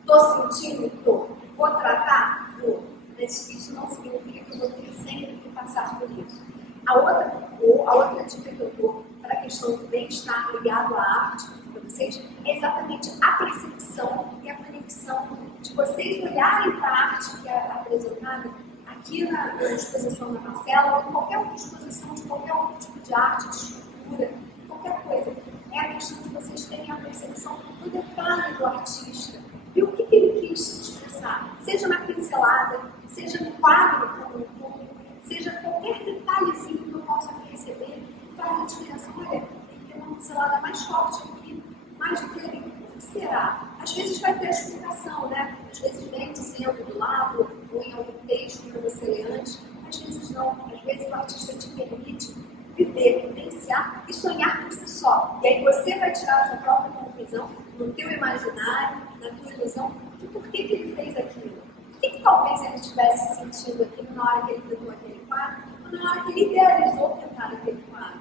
Estou sentindo? Estou. Vou tratar? Vou. Mas isso não significa que eu vou ter sempre que passar por isso. A outra dica que eu dou para a questão do bem-estar ligado à arte para vocês é exatamente a percepção e a conexão de vocês olharem para a arte que é apresentada aqui na exposição da Marcela ou em qualquer outra exposição de qualquer outro tipo de arte, de escultura, qualquer coisa. É a questão de vocês terem a percepção do detalhe do artista e o que ele quis expressar, seja na pincelada, seja no quadro como um todo, seja qualquer detalhezinho que eu possa perceber, faz a diferença. Olha, tem que ter uma pincelada mais forte aqui, mais do que ali. O que será? Às vezes vai ter a explicação, né? Às vezes vem dizendo do lado, ou em algum texto para você ler antes, às vezes não. Às vezes o artista te permite viver, vivenciar e sonhar por si só. E aí você vai tirar a sua própria conclusão no teu imaginário, na tua ilusão, de por que ele fez aquilo. O que talvez ele estivesse sentindo aquilo na hora que ele pintou aquele quadro, ou na hora que ele idealizou pintar aquele quadro.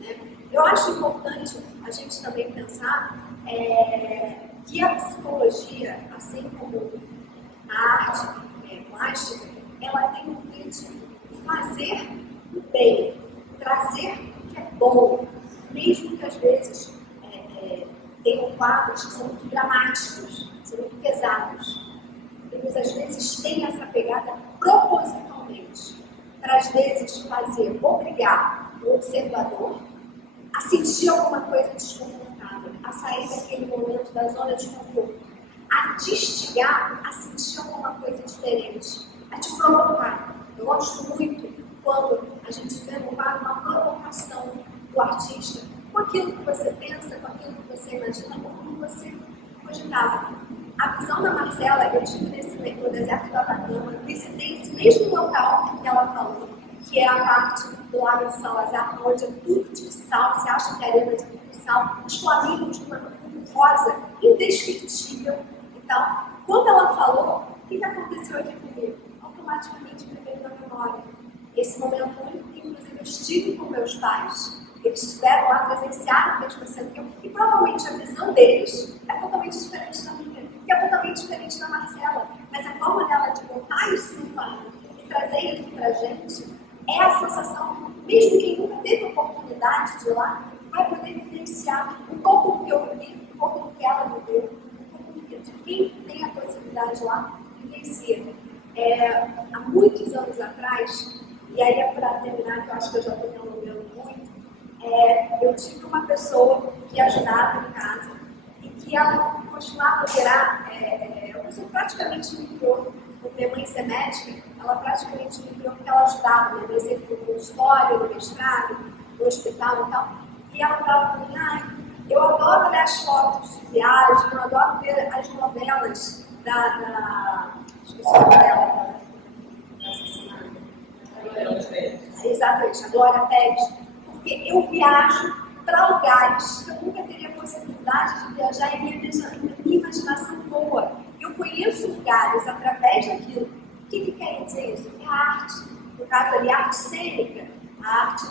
Né? Eu acho importante a gente também pensar que a psicologia, assim como a arte plástica, ela tem o objetivo de fazer o bem, trazer o que é bom, mesmo que às vezes tenham quadros que são muito dramáticos, são muito pesados. Eles às vezes têm essa pegada propositalmente, para às vezes fazer, obrigar o observador a sentir alguma coisa desconfortável, a sair daquele momento da zona de conforto, a te instigar a sentir alguma coisa diferente, a te provocar. Eu gosto muito quando a gente vê no quadro uma provocação do artista com aquilo que você pensa, com aquilo que você imagina, com como você cogitava. A visão da Marcela, eu tive no deserto do Atacama, visitei esse mesmo local que ela falou, que é a parte do Lago de Salazar, onde é tudo de sal, você acha que é areia, mas é tudo de sal, os flamingos de uma cor rosa, indescritível. Então, quando ela falou, o que aconteceu aqui comigo? Automaticamente me veio na memória. Esse momento único que, inclusive, eu estive com meus pais. Eles estiveram lá, presenciaram o mesmo centro, e provavelmente a visão deles é totalmente diferente da minha, que é totalmente diferente da Marcela. Mas a forma dela de contar isso no quadro e trazer isso pra gente é a sensação, mesmo quem nunca teve oportunidade de ir lá, vai poder vivenciar um pouco do que eu vivi, um pouco do que ela viveu, um pouco de quem tem a possibilidade lá vivencia. Há muitos anos atrás, e aí é para terminar, que eu acho que eu já estou me alongando muito, eu tive uma pessoa que ajudava em casa e que ela costumava virar, uma pessoa praticamente me criou, por minha mãe ser médica, ela praticamente me criou porque ela ajudava, minha mãe sempre no consultório, no mestrado, no hospital e tal, e ela falava para mim, Eu adoro olhar as fotos de viagem, eu adoro ver as novelas esqueci o nome dela, da assassinada. Exatamente, a Glória Pérez, porque eu viajo para lugares que eu nunca teria possibilidade de viajar e minha imaginação voa. Eu conheço lugares através daquilo. O que quer dizer isso? É a arte. No caso ali, a arte cênica, a arte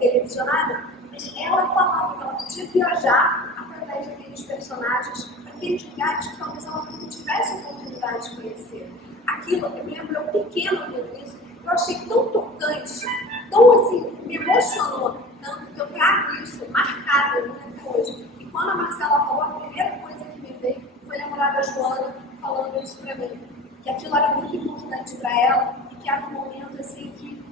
televisionada. Mas ela falava que ela podia viajar através daqueles personagens, aqueles lugares que talvez ela não tivesse oportunidade de conhecer. Aquilo, eu me lembro, eu pequeno vendo isso, eu achei tão tocante, tão assim, me emocionou, tanto que eu trago isso marcado até hoje. E quando a Marcela falou, a primeira coisa que me veio foi lembrar da Joana falando isso para mim, que aquilo era muito importante para ela e que era um momento assim que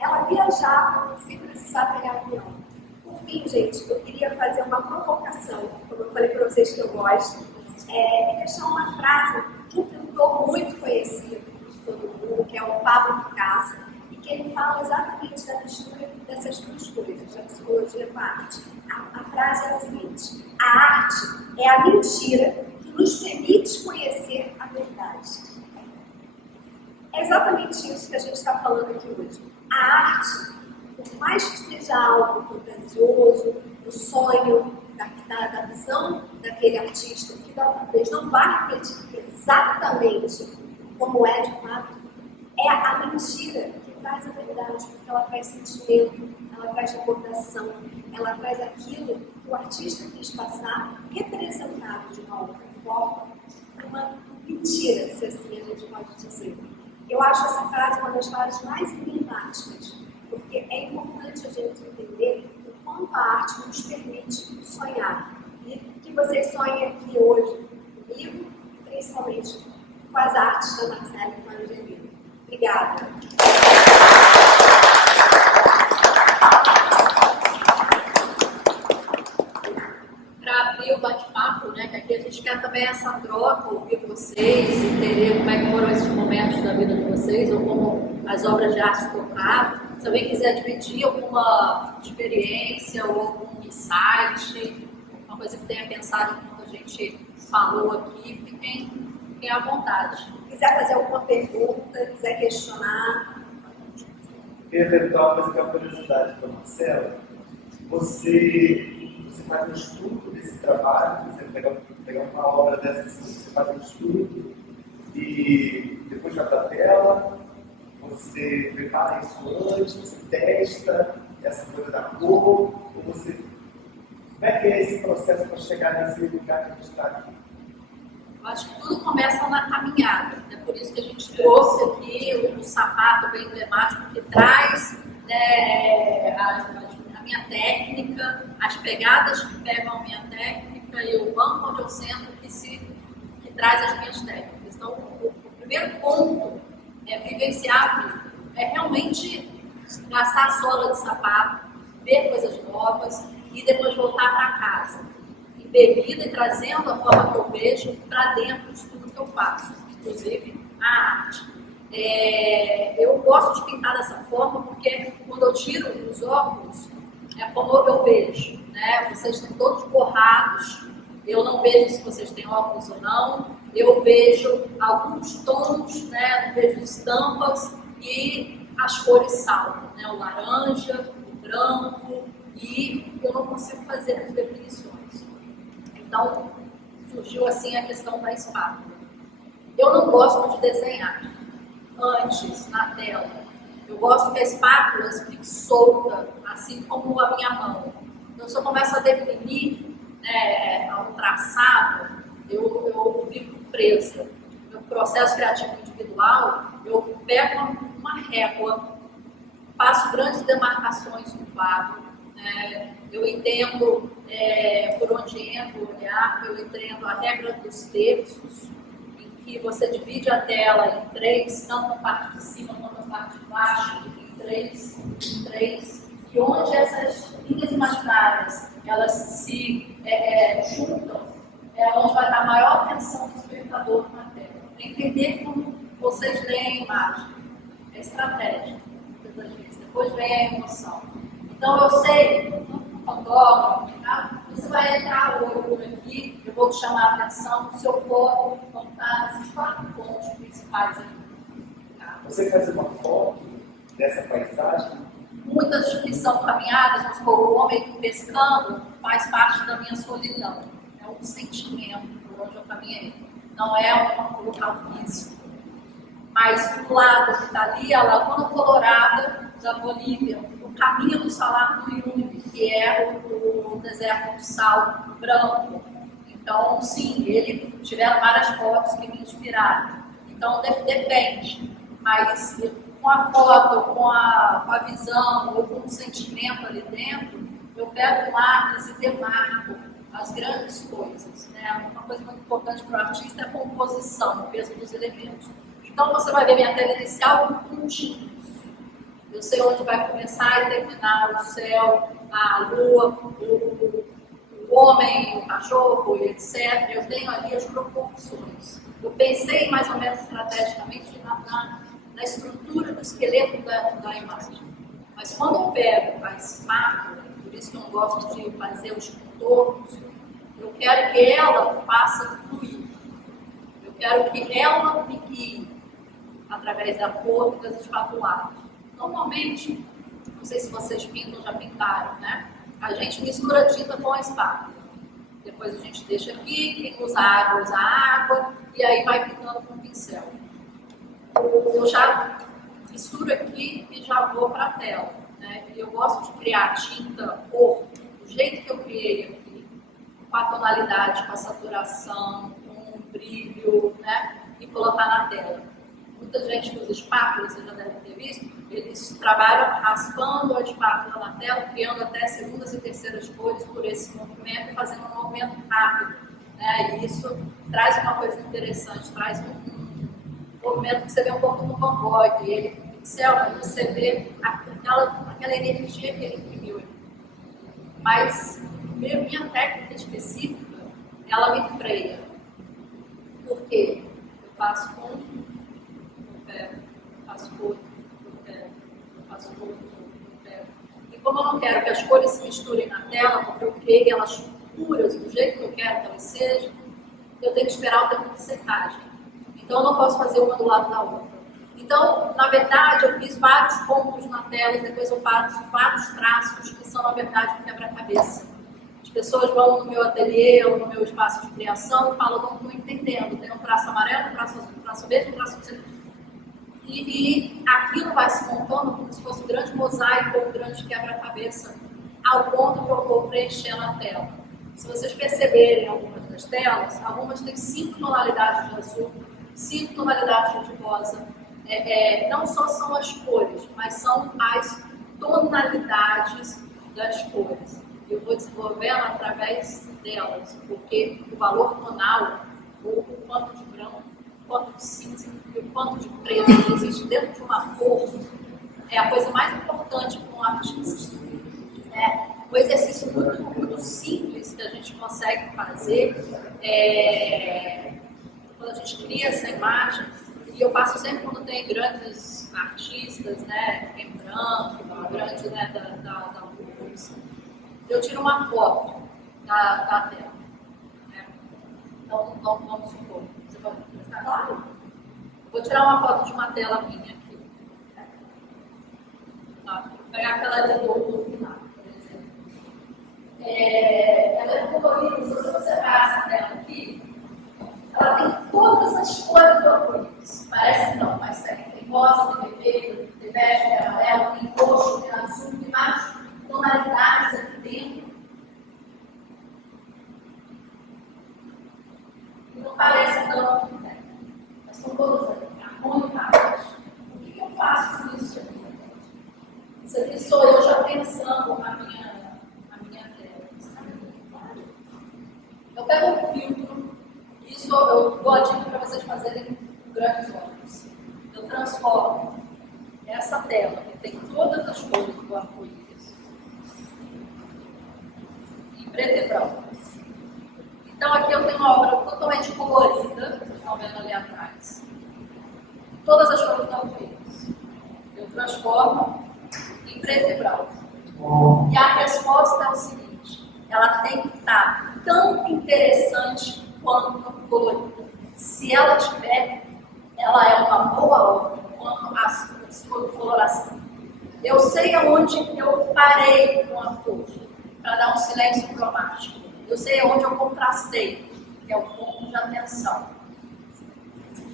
ela viajava sem precisar pegar avião. Por fim, gente, eu queria fazer uma provocação, como eu falei para vocês que eu gosto, e deixar uma frase de um pintor muito conhecido de todo mundo, que é o Pablo Picasso, e que ele fala exatamente da mistura dessas duas coisas, da psicologia com a arte. A frase é a seguinte: a arte é a mentira que nos permite conhecer a verdade. É exatamente isso que a gente está falando aqui hoje. A arte, por mais que seja algo fantasioso, o sonho da visão daquele artista, que talvez não vá refletir exatamente como é de fato, é a mentira que traz a verdade, porque ela traz sentimento, ela traz recordação, ela traz aquilo que o artista quis passar, representado de uma outra forma, uma mentira, se assim a gente pode dizer. Eu acho essa frase uma das frases mais emblemáticas, porque é importante a gente entender o quanto a arte nos permite sonhar. E que vocês sonhem aqui hoje comigo, principalmente com as artes da Marcela e com a Angelina. Obrigada. Para abrir o bate-papo, né, que aqui a gente quer também essa troca, ouvir vocês, entender como é que foram esses momentos da vida de vocês, ou como as obras de arte tocaram. Se alguém quiser dividir alguma experiência ou algum insight, uma coisa que tenha pensado enquanto a gente falou aqui, fiquem à vontade. Se quiser fazer alguma pergunta, quiser questionar. Eu queria perguntar uma coisa que é uma curiosidade para a Marcela. Você faz um estudo desse trabalho, você pegar uma obra dessa, você faz um estudo e depois vai para a tela, você prepara isso antes, você testa essa coisa da cor, ou você... Como é que é esse processo para chegar nesse lugar que a gente está aqui? Eu acho que tudo começa na caminhada. É por isso que a gente trouxe aqui um sapato bem emblemático que traz, né, a minha técnica, as pegadas que pegam a minha técnica e o banco onde eu sento que traz as minhas técnicas. Então, o primeiro ponto é vivenciar a vida. É realmente gastar a sola de sapato, ver coisas novas e depois voltar para casa. Embebida e trazendo a forma que eu vejo para dentro de tudo que eu faço, inclusive a arte. Eu gosto de pintar dessa forma porque quando eu tiro os óculos, é como eu vejo, né? Vocês estão todos borrados, eu não vejo se vocês têm óculos ou não, eu vejo alguns tons, né? Eu vejo estampas e as cores saltam, né? O laranja, o branco, e eu não consigo fazer as definições. Então, surgiu assim a questão da espátula. Eu não gosto de desenhar antes, na tela. Eu gosto que a espátula fique solta, assim como a minha mão. Então, se eu começo a definir, né, um traçado, eu fico presa. No processo criativo individual, eu pego uma régua, faço grandes demarcações no quadro. Eu entendo por onde entra o olhar, eu entendo a regra dos terços, em que você divide a tela em três, tanto a parte de cima quanto a parte de baixo, em três, e onde essas linhas imaginárias elas se juntam, é onde vai dar a maior atenção do espectador na tela. Entender como vocês leem a imagem, é estratégia, muitas das vezes. Depois vem a emoção. Então eu sei, um fotógrafo, Você vai entrar hoje aqui, eu vou te chamar a atenção, o seu foco vão estar nesses 4 pontos principais aqui. Tá? Você faz uma foto dessa paisagem? Muitas que são caminhadas, mas o homem pescando faz parte da minha solidão. É um sentimento por onde eu caminhei. Não é um local físico. Mas do lado que está ali, a Laguna Colorada da Bolívia, o caminho do Salar do Uyuni, que é o deserto de sal branco. Então, sim, ele tiveram várias fotos que me inspiraram. Então, depende. Mas com a foto, com a visão ou com o sentimento ali dentro, eu pego um lápis e demarco as grandes coisas. Né? Uma coisa muito importante para o artista é a composição, o peso dos elementos. Então, você vai ver minha tela inicial com pontinhos. Eu sei onde vai começar e terminar o céu, a lua, o homem, o cachorro, etc. Eu tenho ali as proporções. Eu pensei mais ou menos estrategicamente na estrutura do esqueleto da imagem. Mas quando eu pego a espátula, por isso que eu não gosto de fazer os contornos, eu quero que ela faça fluir. Eu quero que ela me guie através da cor e das espatuladas. Normalmente, não sei se vocês pintam ou já pintaram, né? A gente mistura a tinta com a espátula. Depois a gente deixa aqui, quem usa água, e aí vai pintando com o pincel. Eu já misturo aqui e já vou para a tela. Né? E eu gosto de criar tinta, cor, do jeito que eu criei aqui, com a tonalidade, com a saturação, com o brilho, né? E colocar na tela. Muita gente que usa espátula, vocês já devem ter visto, eles trabalham raspando a espátula na tela, criando até segundas e terceiras cores por esse movimento e fazendo um movimento rápido. Né? E isso traz uma coisa interessante, traz um movimento que você vê um pouco no Van Gogh, e ele com o pincel, você vê aquela energia que ele imprimiu. Mas minha técnica específica, ela me freia. Por quê? Eu faço com faço outro, faço outro. E como eu não quero que as cores se misturem na tela, porque eu criei elas puras, do jeito que eu quero que elas sejam, eu tenho que esperar o tempo de secagem. Então eu não posso fazer uma do lado da outra. Então, na verdade, eu fiz vários pontos na tela e depois eu faço vários traços que são, na verdade, um quebra-cabeça. As pessoas vão no meu ateliê ou no meu espaço de criação e falam, não estou entendendo. Tem um traço amarelo, um traço azul, um traço verde, um traço... E aquilo vai se montando como se fosse um grande mosaico ou um grande quebra-cabeça, ao ponto que eu vou preencher na tela. Se vocês perceberem algumas das telas, algumas têm 5 tonalidades de azul, 5 tonalidades de rosa. Não só são as cores, mas são as tonalidades das cores. Eu vou desenvolvendo através delas, porque o valor tonal, ou o quanto de branco, o quanto de cinza e o quanto de preto que existe dentro de uma cor, é a coisa mais importante para um artista. Um exercício muito, muito simples que a gente consegue fazer quando a gente cria essa imagem, e eu faço sempre quando tem grandes artistas, né, Rembrandt, grande, né, da luz, eu tiro uma foto da tela. Né? Então, vamos supor, você vai prestar claro? Vou tirar uma foto de uma tela minha aqui. Tá? Vou pegar aquela ali do final, por exemplo. Ela é colorida, se você observar essa tela aqui, ela tem todas as cores do arco-íris. Parece não, mas tem rosa, tem vermelho, tem bege, tem amarelo, tem roxo, tem azul, tem várias tonalidades aqui dentro. E não parece tanto, né? Mas são todas aqui, harmonizadas. O que eu faço com isso aqui? Isso aqui sou eu já pensando na minha tela. Eu pego um filtro. Isso eu dou a dica para vocês fazerem com grandes olhos. Eu transformo essa tela, que tem todas as cores do arco-íris, em preto e branco. Então aqui eu tenho uma obra totalmente colorida, vocês estão vendo ali atrás. Todas as cores do arco-íris. Eu transformo em preto e branco. E a resposta é o seguinte: ela tem que estar tão interessante quanto colorida. Se ela tiver, ela é uma boa obra quanto a sua coloração. Eu sei aonde eu parei com a cor para dar um silêncio cromático. Eu sei aonde eu contrastei, que é o ponto de atenção.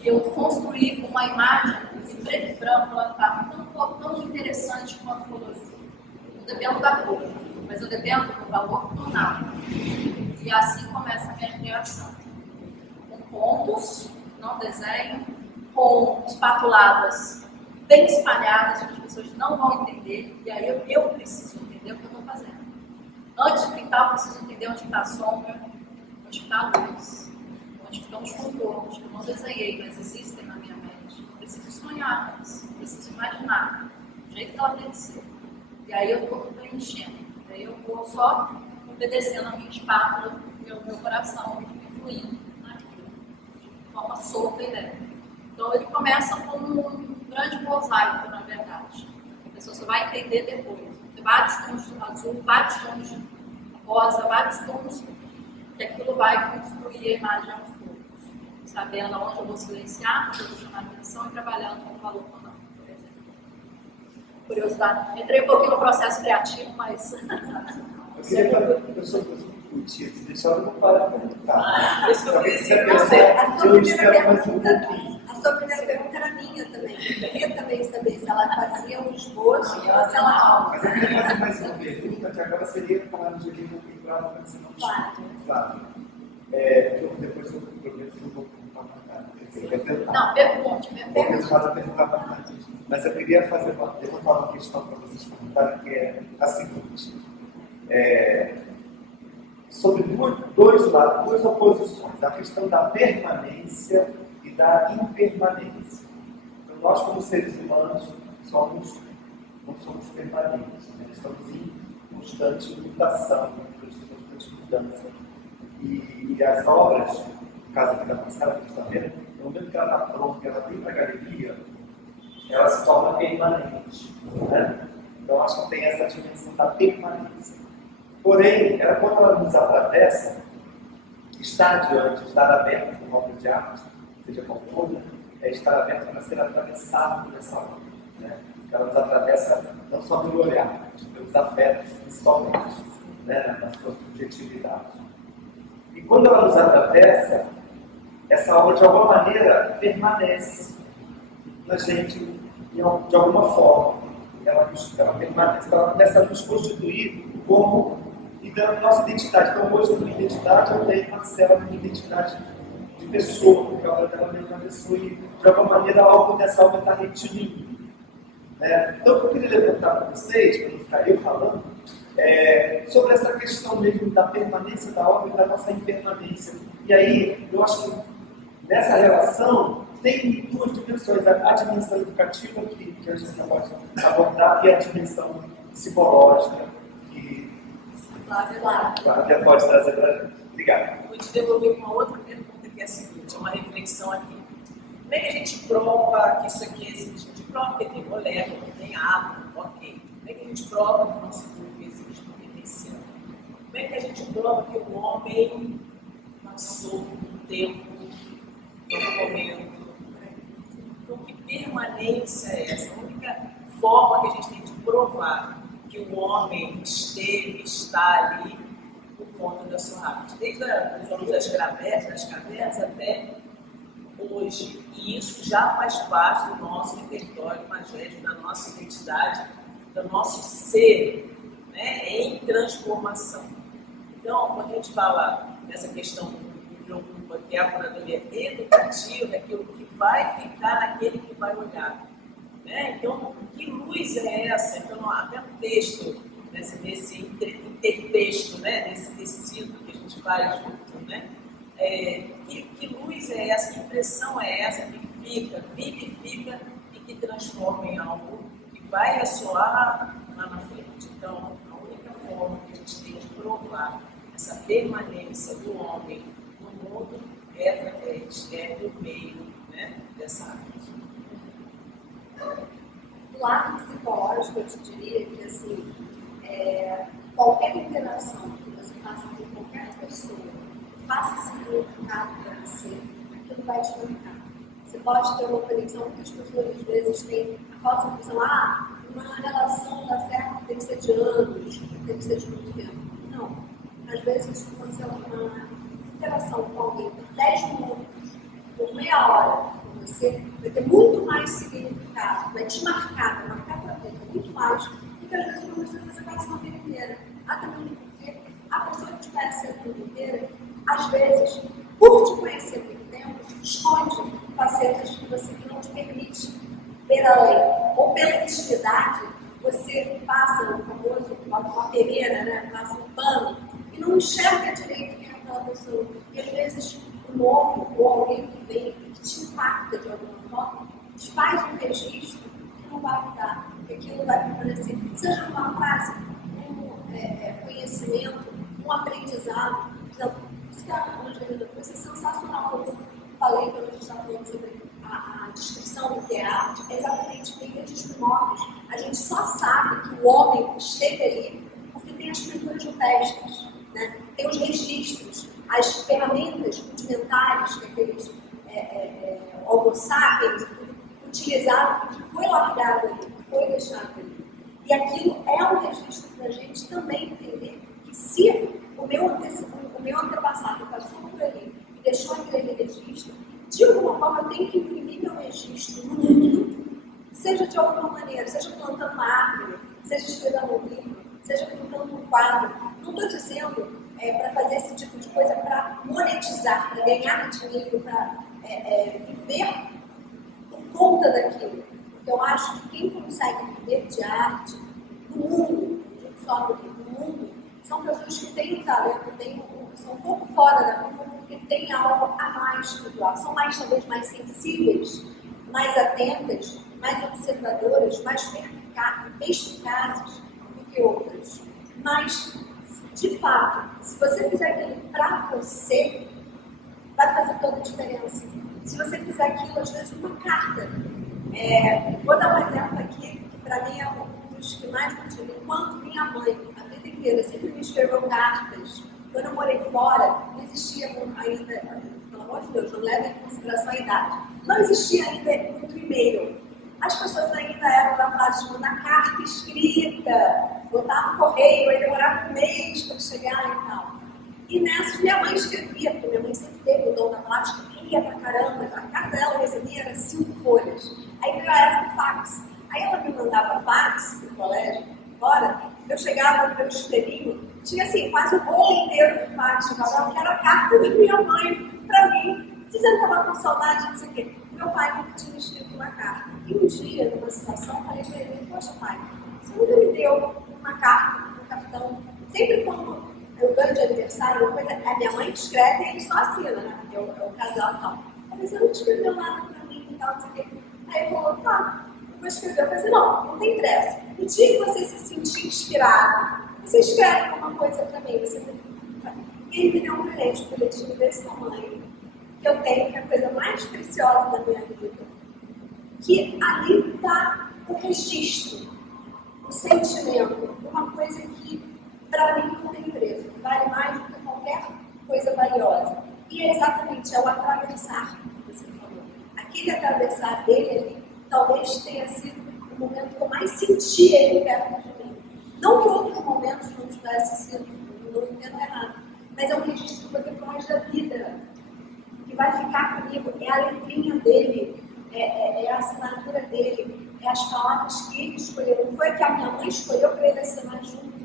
E eu construí uma imagem de preto e branco, ela está tão interessante quanto colorida. Eu dependo da cor, mas eu dependo do valor tonal. E assim começa a minha criação. Com pontos, não desenho, com espatuladas bem espalhadas, que as pessoas não vão entender, e aí eu preciso entender o que eu estou fazendo. Antes de pintar, eu preciso entender onde está a sombra, onde está a luz, onde estão os contornos, que eu não desenhei, mas existem na minha mente. Eu preciso sonhar antes, eu preciso imaginar do jeito que ela tem que ser. E aí eu estou preenchendo. E aí eu vou só obedecendo a minha espátula, meu coração, fluindo naquilo, de forma solta e leve. Então ele começa como um grande mosaico, na verdade. A pessoa só vai entender depois. Tem vários tons de azul, vários tons de rosa, vários tons que aquilo vai construir a imagem aos poucos. Sabendo aonde eu vou silenciar, onde eu vou chamar a atenção e trabalhando com o valor tonal, por exemplo. Curiosidade. Entrei um pouquinho no processo criativo, mas... Eu queria fazer uma pessoa discutir, se deixar eu não paro de perguntar. Isso que eu Talvez queria você dizer. pense, eu espero mais um pouquinho. A sua primeira pergunta era minha também. Eu queria também saber se ela fazia um esboço ou se ela... Mas eu queria fazer mais uma pergunta, que agora seria falar no dia vou lembrar uma coisa não claro. Depois eu prometo que eu vou perguntar mais nada. Não, pergunte. Vou perguntar bastante. Mas eu queria levantar uma questão para vocês comentarem, que é a seguinte. Sobre dois lados, duas oposições, a questão da permanência e da impermanência. Então, nós, como seres humanos, não somos permanentes, né? Estamos em constante mutação, em constante mudança. E as obras, no caso aqui da Marcela, que está vendo, no momento que ela está pronta, que ela vem para a galeria, ela se torna permanente. Né? Então, acho que tem essa dimensão da permanência. Porém, quando ela nos atravessa, estar diante, estar aberto com uma obra de arte, seja qual for, é estar aberto para ser atravessado por essa obra. Né? Ela nos atravessa não só pelo olhar, mas pelos afetos, principalmente, né? Na sua subjetividade. E quando ela nos atravessa, essa obra de alguma maneira permanece na gente de alguma forma. Ela permanece, ela começa a nos constituir como e dando nossa identidade. Então, hoje, a minha identidade, eu tenho Marcela, a minha identidade de pessoa, porque a obra dela mesmo é uma pessoa e, de alguma maneira, algo dessa obra está retido em mim. Então, o que eu queria levantar para vocês, para não ficar eu falando, sobre essa questão mesmo da permanência da obra e da nossa impermanência. E aí, eu acho que nessa relação tem duas dimensões. A dimensão educativa, que a gente pode abordar, e a dimensão psicológica, que Flávia pode trazer para a gente. Obrigado. Vou te devolver com uma outra pergunta, que é a seguinte, uma reflexão aqui. Como é que a gente prova que isso aqui existe? A gente prova que tem molécula, tem átomo, ok. Como é que a gente prova que o nosso corpo existe? Porque tem céu. Como é que a gente prova que o homem passou um tempo, no momento? Então, que permanência é essa? A única forma que a gente tem de provar que o homem está ali por conta da sua arte. Desde os homens das cavernas até hoje. E isso já faz parte do nosso repertório magético, da nossa identidade, do nosso ser, né, em transformação. Então, quando a gente fala dessa questão que preocupa, que é a curadoria educativa, é aquilo que vai ficar naquele que vai olhar. Né? Então, que luz é essa? Então, até no texto, nesse intertexto, né? Nesse tecido que a gente faz junto, né? Que luz é essa? Que impressão é essa que fica, vivifica e que transforma em algo que vai ressoar lá na frente? Então, a única forma que a gente tem de provar essa permanência do homem no mundo é através, por meio, né, dessa arte. Do lado psicológico, eu te diria que assim, qualquer interação que você faça pessoa faça significado para você, aquilo vai te marcar. Você pode ter uma conexão, muitas pessoas às vezes têm a falsa impressão, uma relação dá certo, tem que ser de anos, tem que ser de muito tempo. Não. Às vezes, se você uma interação com alguém por 10 minutos, por meia hora com você, vai ter muito mais significado, vai te marcar, vai marcar a tua vida, muito mais do que às vezes uma pessoa que você conhece uma vida inteira. Também porque a pessoa que te conhece a vida inteira, às vezes, por te conhecer muito tempo, esconde facetas que você não te permite ver além. Ou pela intimidade, você passa o famoso, uma peneira, né? Passa um pano e não enxerga direito quem é aquela pessoa. E às vezes o novo ou alguém que vem que te impacta de alguma forma, te faz um registro que não vai mudar, que aquilo vai permanecer. Seja uma frase, conhecimento, um aprendizado. Então, isso que a Angelina trouxe é sensacional. Como eu falei quando a gente estava falando sobre a descrição do que é arte, é exatamente bem registros primórdios. A gente só sabe que o homem esteve ali porque tem as pinturas rupestres, né? Tem os registros, as ferramentas rudimentares que aqueles Homo sapiens utilizaram, que foi largado ali, que foi deixado ali. E aquilo é um registro para a gente também entender que se o meu antepassado passou por ali e deixou aquele registro, de alguma forma eu tenho que imprimir meu registro no mundo, seja de alguma maneira, seja plantando uma árvore, seja escrevendo um livro, seja pintando um quadro. Não estou dizendo para fazer esse tipo de coisa para monetizar, para ganhar dinheiro, para viver por conta daquilo. Porque eu acho que quem consegue viver de arte no mundo, não só no mundo, são pessoas que têm um talento, são um pouco fora da curva, porque têm algo a mais espiritual. São talvez mais sensíveis, mais atentas, mais observadoras, mais perspicazes do que outras. Mas, de fato, se você fizer aquilo para você, vai fazer toda a diferença. Se você fizer aquilo, às vezes, uma carta. Vou dar um exemplo aqui, que para mim é um dos que mais me utilizam. Enquanto minha mãe, a vida inteira, sempre me escreveu cartas. Quando eu morei fora, não existia ainda, pelo amor de Deus, não leva em consideração a idade, não existia ainda muito e-mail. As pessoas ainda eram na fase de mandar carta escrita, botar no correio, aí demorava um mês para chegar e tal. E nessa, minha mãe escrevia, porque minha mãe sempre teve o dom da palavra, escrevia pra caramba, a carta dela eu recebia era 5 folhas. Aí veio a era do fax. Aí ela me mandava fax no colégio, fora, eu chegava no meu estelinho, tinha assim, quase o bolo inteiro de fax, que era a carta da minha mãe pra mim, dizendo que estava com saudade, não sei o quê. Meu pai nunca tinha escrito uma carta. E um dia, numa situação, eu falei pra ele, poxa pai, você nunca me deu uma carta, um cartão, sempre quando eu ganho de aniversário, uma coisa, a minha mãe escreve e ele só assina, né? É o casal e tal. Eu falei, você não escreveu nada pra mim e tal, não sei o quê. Aí ele falou, tá, eu vou escrever. Eu falei assim, não tem pressa. No dia que você se sentir inspirado, você escreve alguma coisa pra mim. E ele me deu um bilhetinho desse tamanho, que eu tenho, que é a coisa mais preciosa da minha vida. Que ali está o registro, o sentimento, uma coisa que para mim não tem preço, vale mais do que qualquer coisa valiosa. E é exatamente o atravessar que você falou. Aquele atravessar dele ali, talvez tenha sido o momento que eu mais senti ele perto de mim. Não que outros momentos não tivessem sido, não entendo errado, mas é um registro para depois da vida, que vai ficar comigo. É a letrinha dele, é a assinatura dele, é as palavras que ele escolheu. Não foi que a minha mãe escolheu para ele assinar junto.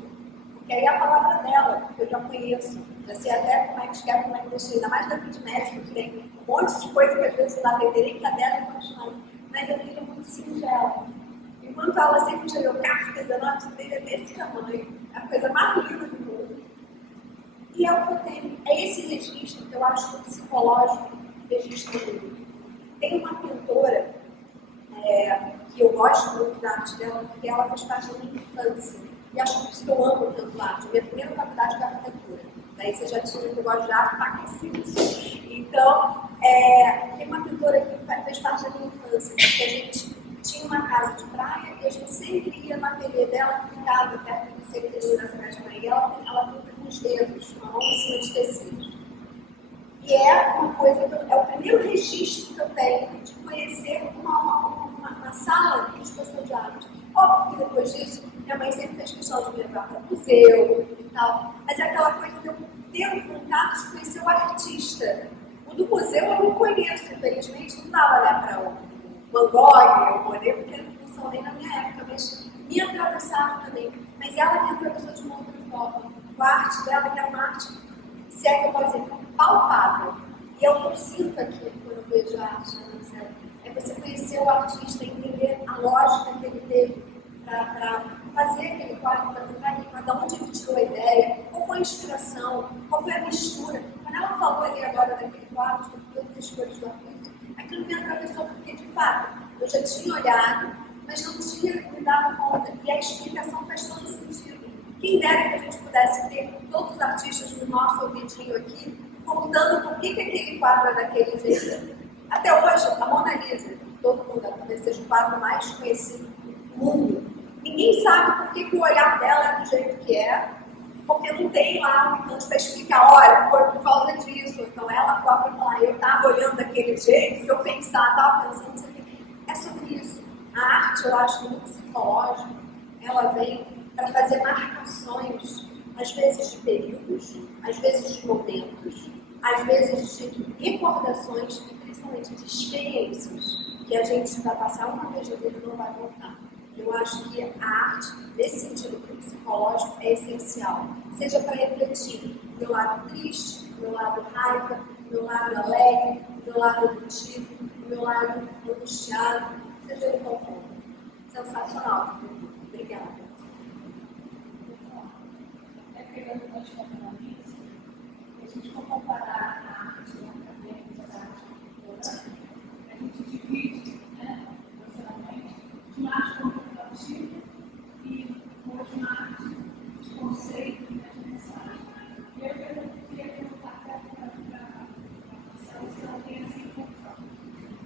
Porque aí é a palavra dela, que eu já conheço, já sei até como é que escreve, como é que deixa, ainda mais da de médico, que tem um monte de coisa que às vezes lá tem que a dela e continuar. Mas a vida é muito singela. Enquanto ela sempre tirou cartas, a nota dele é desse tamanho, é a coisa mais linda do mundo. E é o que eu tenho, é esse registro que eu acho que o psicológico registra muito. Tem uma pintora que eu gosto muito da arte dela, porque ela faz parte da minha infância. E acho que por isso que eu amo tanto arte. Minha primeira faculdade foi arquitetura. Daí você já tinha que eu gosto de arte para aquecidos. Então, tem uma pintora que fez parte da minha infância, que a gente tinha uma casa de praia e a gente sempre ia na ateliê dela, que ficava perto do centro da cidade de praia. Ela pinta com os dedos, uma mão em cima de esquecidos. E é uma coisa, é o primeiro registro que eu tenho de conhecer uma sala de exposição de arte. Óbvio que depois disso, minha mãe sempre fez questão de me levar para o museu e tal, mas é aquela coisa de eu ter um contato de conhecer o artista. O do museu eu não conheço, infelizmente, não dava olhar para o Van Gogh, o Monet, porque não são nem na minha época, mas me atravessaram também. Mas ela me atravessou de uma outra forma. A arte dela, que é uma arte, se é que eu posso dizer, palpável. E é o que eu sinto aqui quando eu vejo a arte na Marcela. É você conhecer o artista, entender a lógica que ele teve para fazer aquele quadro, para tentar entender de onde ele tirou a ideia, qual foi a inspiração, qual foi a mistura. Quando ela falou ali agora daquele quadro, sobre todas as cores do artista, aquilo me atravessou porque, de fato, eu já tinha olhado, mas não tinha me dado conta. E a explicação faz todo sentido. Quem dera que a gente pudesse ter todos os artistas no nosso ouvidinho aqui, contando por que aquele quadro é daquele jeito. Até hoje, a Mona Lisa, todo mundo, talvez seja o quadro mais conhecido do mundo. Ninguém sabe por que o olhar dela é do jeito que é, porque não tem lá um canto para explicar, olha, foi por causa disso. Então ela própria fala, eu estava olhando daquele jeito, se eu pensar, estava pensando, é sobre isso. A arte, eu acho, muito psicológica, ela vem para fazer marcações, às vezes de períodos, às vezes de momentos, às vezes de recordações e principalmente de experiências que a gente vai passar uma vez na vida e não vai voltar. Eu acho que a arte, nesse sentido psicológico, é essencial. Seja para refletir o meu lado triste, o meu lado raiva, o meu lado alegre, o meu lado emotivo, o meu lado angustiado, seja ele qual for. Sensacional. Obrigada. Pegando o gancho da Analisa, se a gente for comparar a arte acadêmica da arte contemporânea, a gente divide, profissionalmente, de uma arte contemplativa e uma arte de conceito e de mensagem. E eu queria perguntar para a Marcela se ela tem essa intenção.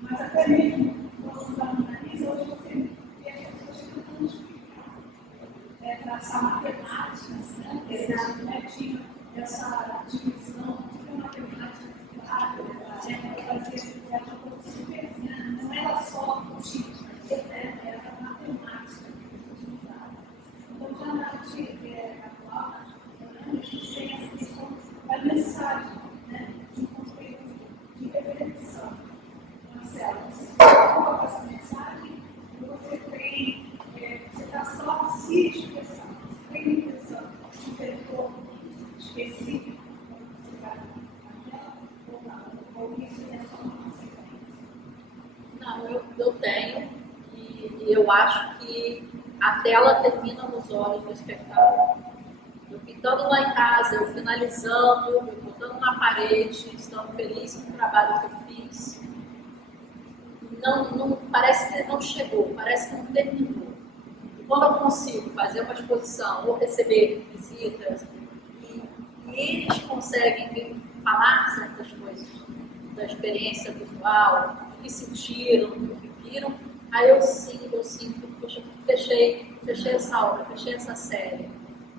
Mas até mesmo, quando você analisa, hoje você vê as pessoas tentando explicar, traçar matemáticas, tinha essa divisão, tinha matemática, claro, não era só o tipo, era a matemática que a gente usava. Então, já na arte atual, a gente tem essa questão da mensagem, de um conceito de repetição. Marcelo, você coloca essa mensagem e você tem, você está só se expressando, você tem a impressão de ter específico, você vai ou não, ou isso é só uma consequência? Não, eu tenho, e eu acho que a tela termina nos olhos do espectador. Eu pintando lá em casa, eu finalizando, eu botando na parede, estando feliz com o trabalho que eu fiz. Não, parece que não chegou, parece que não terminou. E quando eu consigo fazer uma exposição ou receber visitas, e eles conseguem me falar certas coisas da experiência visual, do que sentiram, do que viram, aí eu sinto, poxa, fechei essa obra, fechei essa série.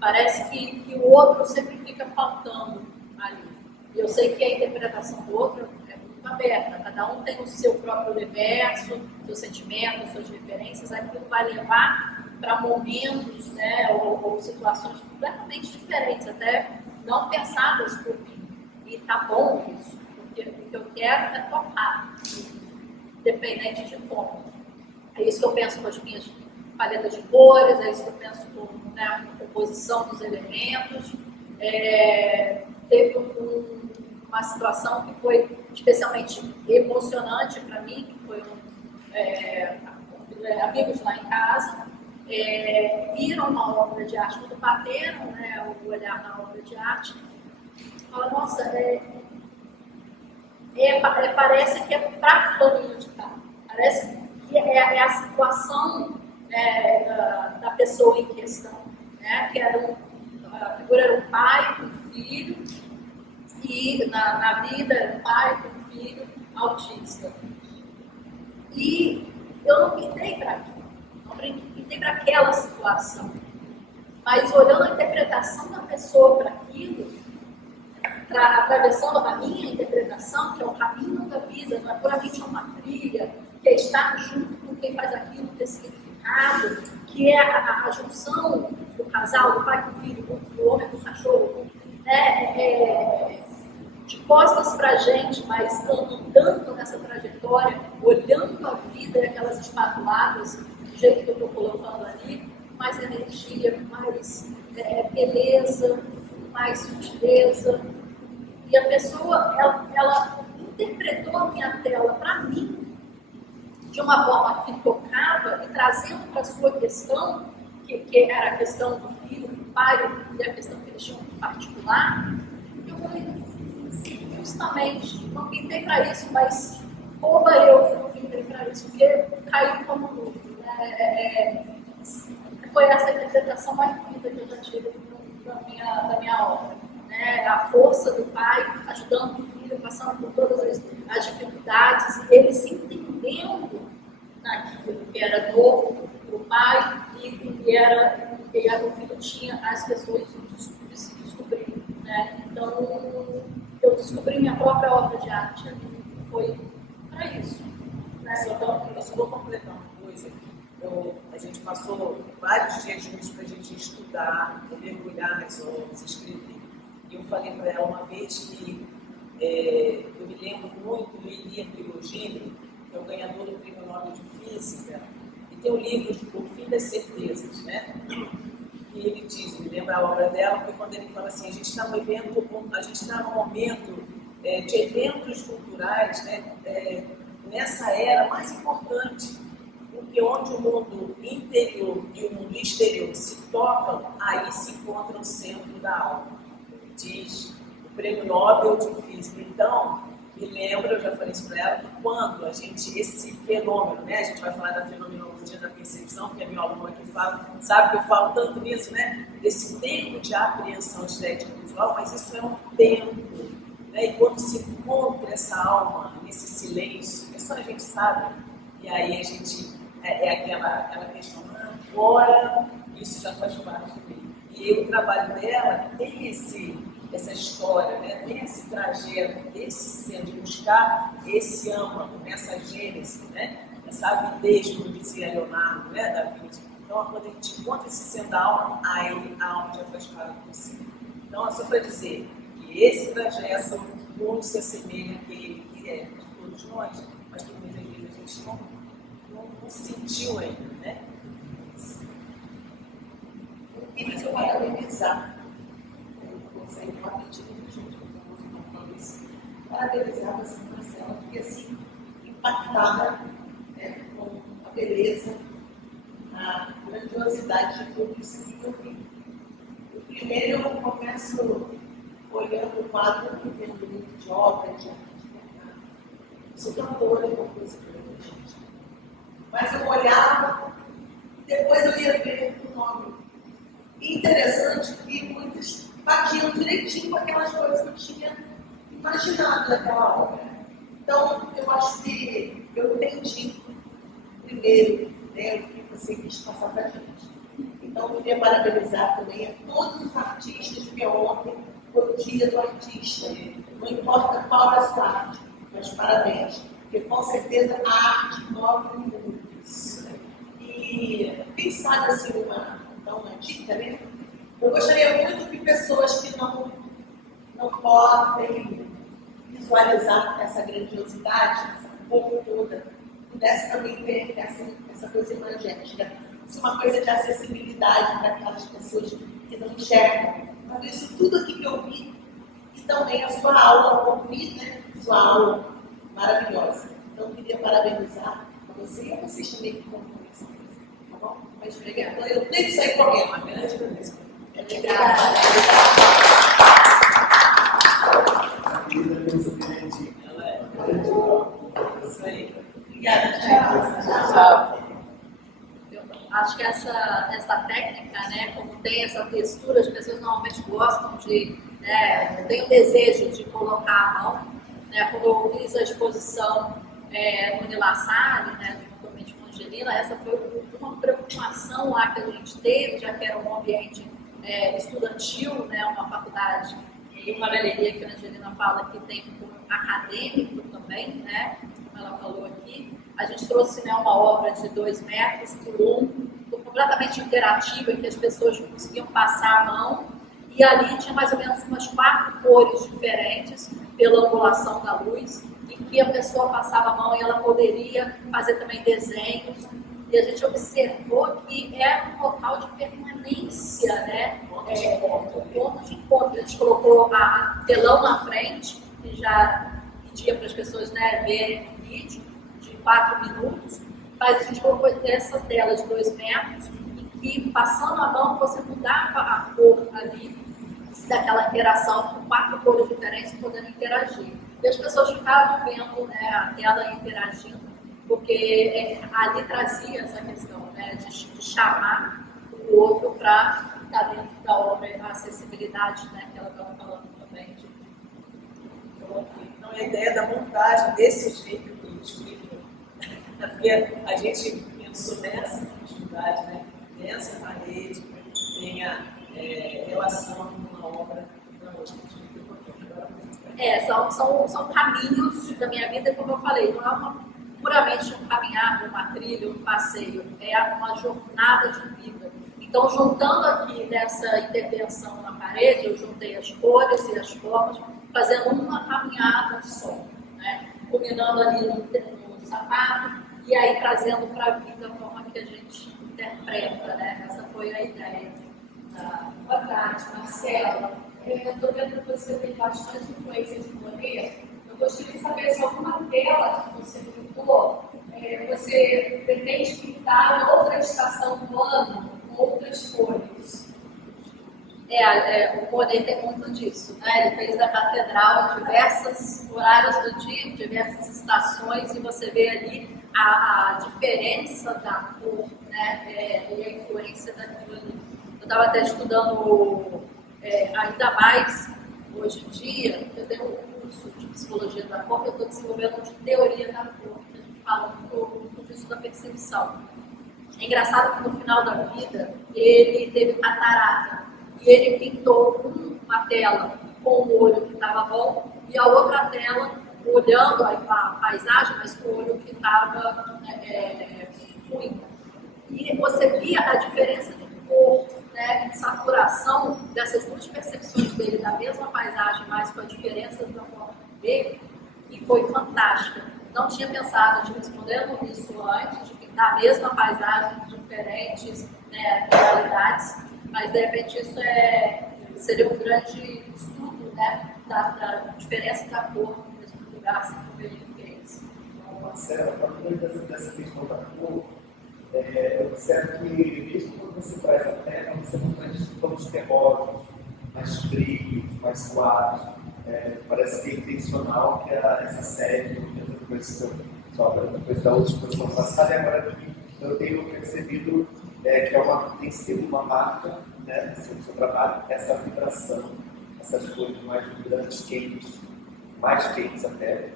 Parece que o outro sempre fica faltando ali. E eu sei que a interpretação do outro é muito aberta, cada um tem o seu próprio universo, seus sentimentos, suas referências, aquilo vai levar para momentos, ou situações completamente diferentes, até não pensadas por mim. E tá bom isso, porque o que eu quero é tocar, independente de como. É isso que eu penso com as minhas paletas de cores, é isso que eu penso com a composição dos elementos. Teve uma situação que foi especialmente emocionante para mim, que foi amigos lá em casa, viram uma obra de arte, quando bateram o olhar na obra de arte, falaram, nossa, parece que é para fulano de cá, parece que é a situação da pessoa em questão, que a figura era um pai, um filho, e na vida era um pai, um filho autista. E eu não pintei para aquilo, não pintei para aquela situação, mas olhando a interpretação da pessoa para aquilo, atravessando a minha interpretação, que é o caminho da vida, não é puramente uma trilha, que é estar junto com quem faz aquilo ter significado, que é a junção do casal, do pai com o filho, do homem com o cachorro, de costas para a gente, mas andando nessa trajetória, olhando a vida e aquelas espatuladas, do jeito que eu estou colocando ali, mais energia, mais beleza, mais sutileza. E a pessoa, ela interpretou a minha tela para mim de uma forma que tocava e trazendo para a sua questão, que era a questão do filho, do pai, e a questão que eles tinham em particular. Eu falei, justamente, não pintei para isso, mas oba eu que não pintei para isso, porque caiu como luto. Foi essa interpretação mais bonita que eu já tive da minha obra. A força do pai ajudando o filho, passando por todas as dificuldades, e ele se entendendo naquilo que era novo para o pai e que era o filho tinha as pessoas de se descobrir. Então, eu descobri minha própria obra de arte ali, foi para isso. Então, eu só vou completar uma coisa. A gente passou vários dias juntos para a gente estudar, mergulhar nas obras, escrever. E eu falei para ela uma vez que eu me lembro muito do Ilia Prigogine, que é o ganhador do Prêmio Nobel de Física, e tem o livro O Fim das Certezas, né? E ele diz, me lembra a obra dela, porque quando ele fala assim, a gente está num momento de eventos culturais, né? Nessa era mais importante, porque onde o mundo interior e o mundo exterior se tocam, aí se encontra o centro da alma. Diz o Prêmio Nobel de Física. Então, me lembra, eu já falei isso para ela, que quando esse fenômeno, né, a gente vai falar da fenomenologia da percepção, que é meu aluno aqui fala, sabe que eu falo tanto nisso, né, desse tempo de apreensão estética visual, mas isso é um tempo, né, e quando se encontra essa alma, nesse silêncio, isso a gente sabe, e aí a gente, aquela questão, agora isso já faz parte de mim. E o trabalho dela tem essa história, né? Tem esse trajeto, esse ser de buscar esse âmago, essa gênese, né? Essa avidez, como dizia Leonardo, né? Da vida. Então, quando a gente encontra esse sendo da alma, aí a alma já faz parte de você. Então, é só para dizer que esse trajeto muito se assemelha àquele que é de todos nós, mas que muitas vezes a gente não sentiu ainda, né? Mas eu parabenizar o conceito rapidinho, junto com a Luísa. Parabenizar você, Marcela, fiquei assim, impactada, né, com a beleza, a grandiosidade de tudo isso que eu vi. O primeiro, eu começo olhando o quadro e vendo muito de obra, de arte. Sou cantora, é uma coisa que eu gente. Mas eu olhava, depois eu ia ver o nome. E interessante que muitos batiam direitinho com aquelas coisas que eu tinha imaginado daquela obra. Então, eu acho que eu entendi primeiro, né, o que você quis passar para a gente. Então, eu queria parabenizar também a todos os artistas, porque ontem foi o dia do artista. Não importa qual é a sua arte, mas parabéns, porque com certeza a arte move o mundo. E quem sabe assim, uma dica, né? Eu gostaria muito que pessoas que não podem visualizar essa grandiosidade, essa cor toda, pudesse também ter essa coisa imagética. Isso é uma coisa de acessibilidade para aquelas pessoas que não enxergam. Mas isso tudo aqui que eu vi, e também a sua aula, eu ouvi, né? Sua aula maravilhosa. Então, eu queria parabenizar a você e a vocês também que estão com essa coisa. Tá bom? Mas obrigada. Eu tenho que sair correndo, mas grande beleza. Obrigada. Isso aí. Obrigada, tchau. Tchau. Eu acho que essa técnica, né, como tem essa textura, as pessoas normalmente gostam de, né, tem o desejo de colocar a mão, né, quando eu fiz a exposição no Nilassari, né, juntamente com a Angelina, essa foi uma preocupação lá que a gente teve, já que era um ambiente estudantil, né, uma faculdade E uma galeria que a Angelina fala que tem um acadêmico também, né? Como ela falou aqui. A gente trouxe, né, uma obra de 2 metros por 1, completamente interativa, em que as pessoas conseguiam passar a mão, e ali tinha mais ou menos umas 4 cores diferentes pela angulação da luz, em que a pessoa passava a mão e ela poderia fazer também desenhos, e a gente observou que era um local de permanência, né? Ponto de encontro. A gente colocou a telão na frente, que já pedia para as pessoas, né, verem o vídeo de 4 minutos, mas a gente colocou essa tela de 2 metros, em que, passando a mão, você mudava a cor ali daquela interação, com 4 cores diferentes, podendo interagir. E as pessoas ficavam vendo, né, a tela interagindo, porque ali trazia essa questão, né, de chamar o outro para estar dentro da obra, a acessibilidade, né, que ela estava falando também. Então, a ideia da montagem desse jeito que eu explico, porque a gente pensou nessa atividade, né, nessa parede, que tenha relação com uma obra da outra. São caminhos da minha vida, como eu falei, não é puramente um caminhar, uma trilha, um passeio, é uma jornada de vida. Então, juntando aqui nessa intervenção na parede, eu juntei as cores e as formas, fazendo uma caminhada só, né? Combinando ali no sapato e aí trazendo para a vida a forma que a gente interpreta, né? Essa foi a ideia. Boa tarde, Marcela. Eu estou vendo que você tem bastante influência de poder. Eu gostaria de saber se alguma tela que você pintou, você pretende pintar em outra estação do ano, com outras cores. O Monet tem muito disso, né? Ele fez da catedral em diversos horários do dia, diversas estações, e você vê ali a diferença da cor, né? E a influência daquilo ali. Eu estava até estudando ainda mais hoje em dia, eu tenho um curso de psicologia da cor, que eu estou desenvolvendo de teoria da cor, que a gente fala muito disso da percepção. É engraçado que no final da vida ele teve catarata e ele pintou uma tela com o olho que estava bom e a outra tela olhando a paisagem, mas com o olho que estava ruim. E você via a diferença de cor, né, de saturação dessas 2 percepções dele da mesma paisagem, mas com a diferença da forma dele, e foi fantástica. Não tinha pensado de responder isso antes, de pintar a mesma paisagem em diferentes, né, realidades, mas de repente isso seria um grande estudo, né, da diferença da cor no mesmo lugar, assim como ele fez. Marcela, falando dessa questão da cor, eu observo que mesmo quando você traz a terra, você não traz tons terrosos, mais frios, mais suaves. Parece que é intencional que essa série, depois da outra exposição passada, e agora aqui eu tenho percebido que tem sido uma marca, né, no seu trabalho, essa vibração, essas cores mais vibrantes, quentes, mais quentes até.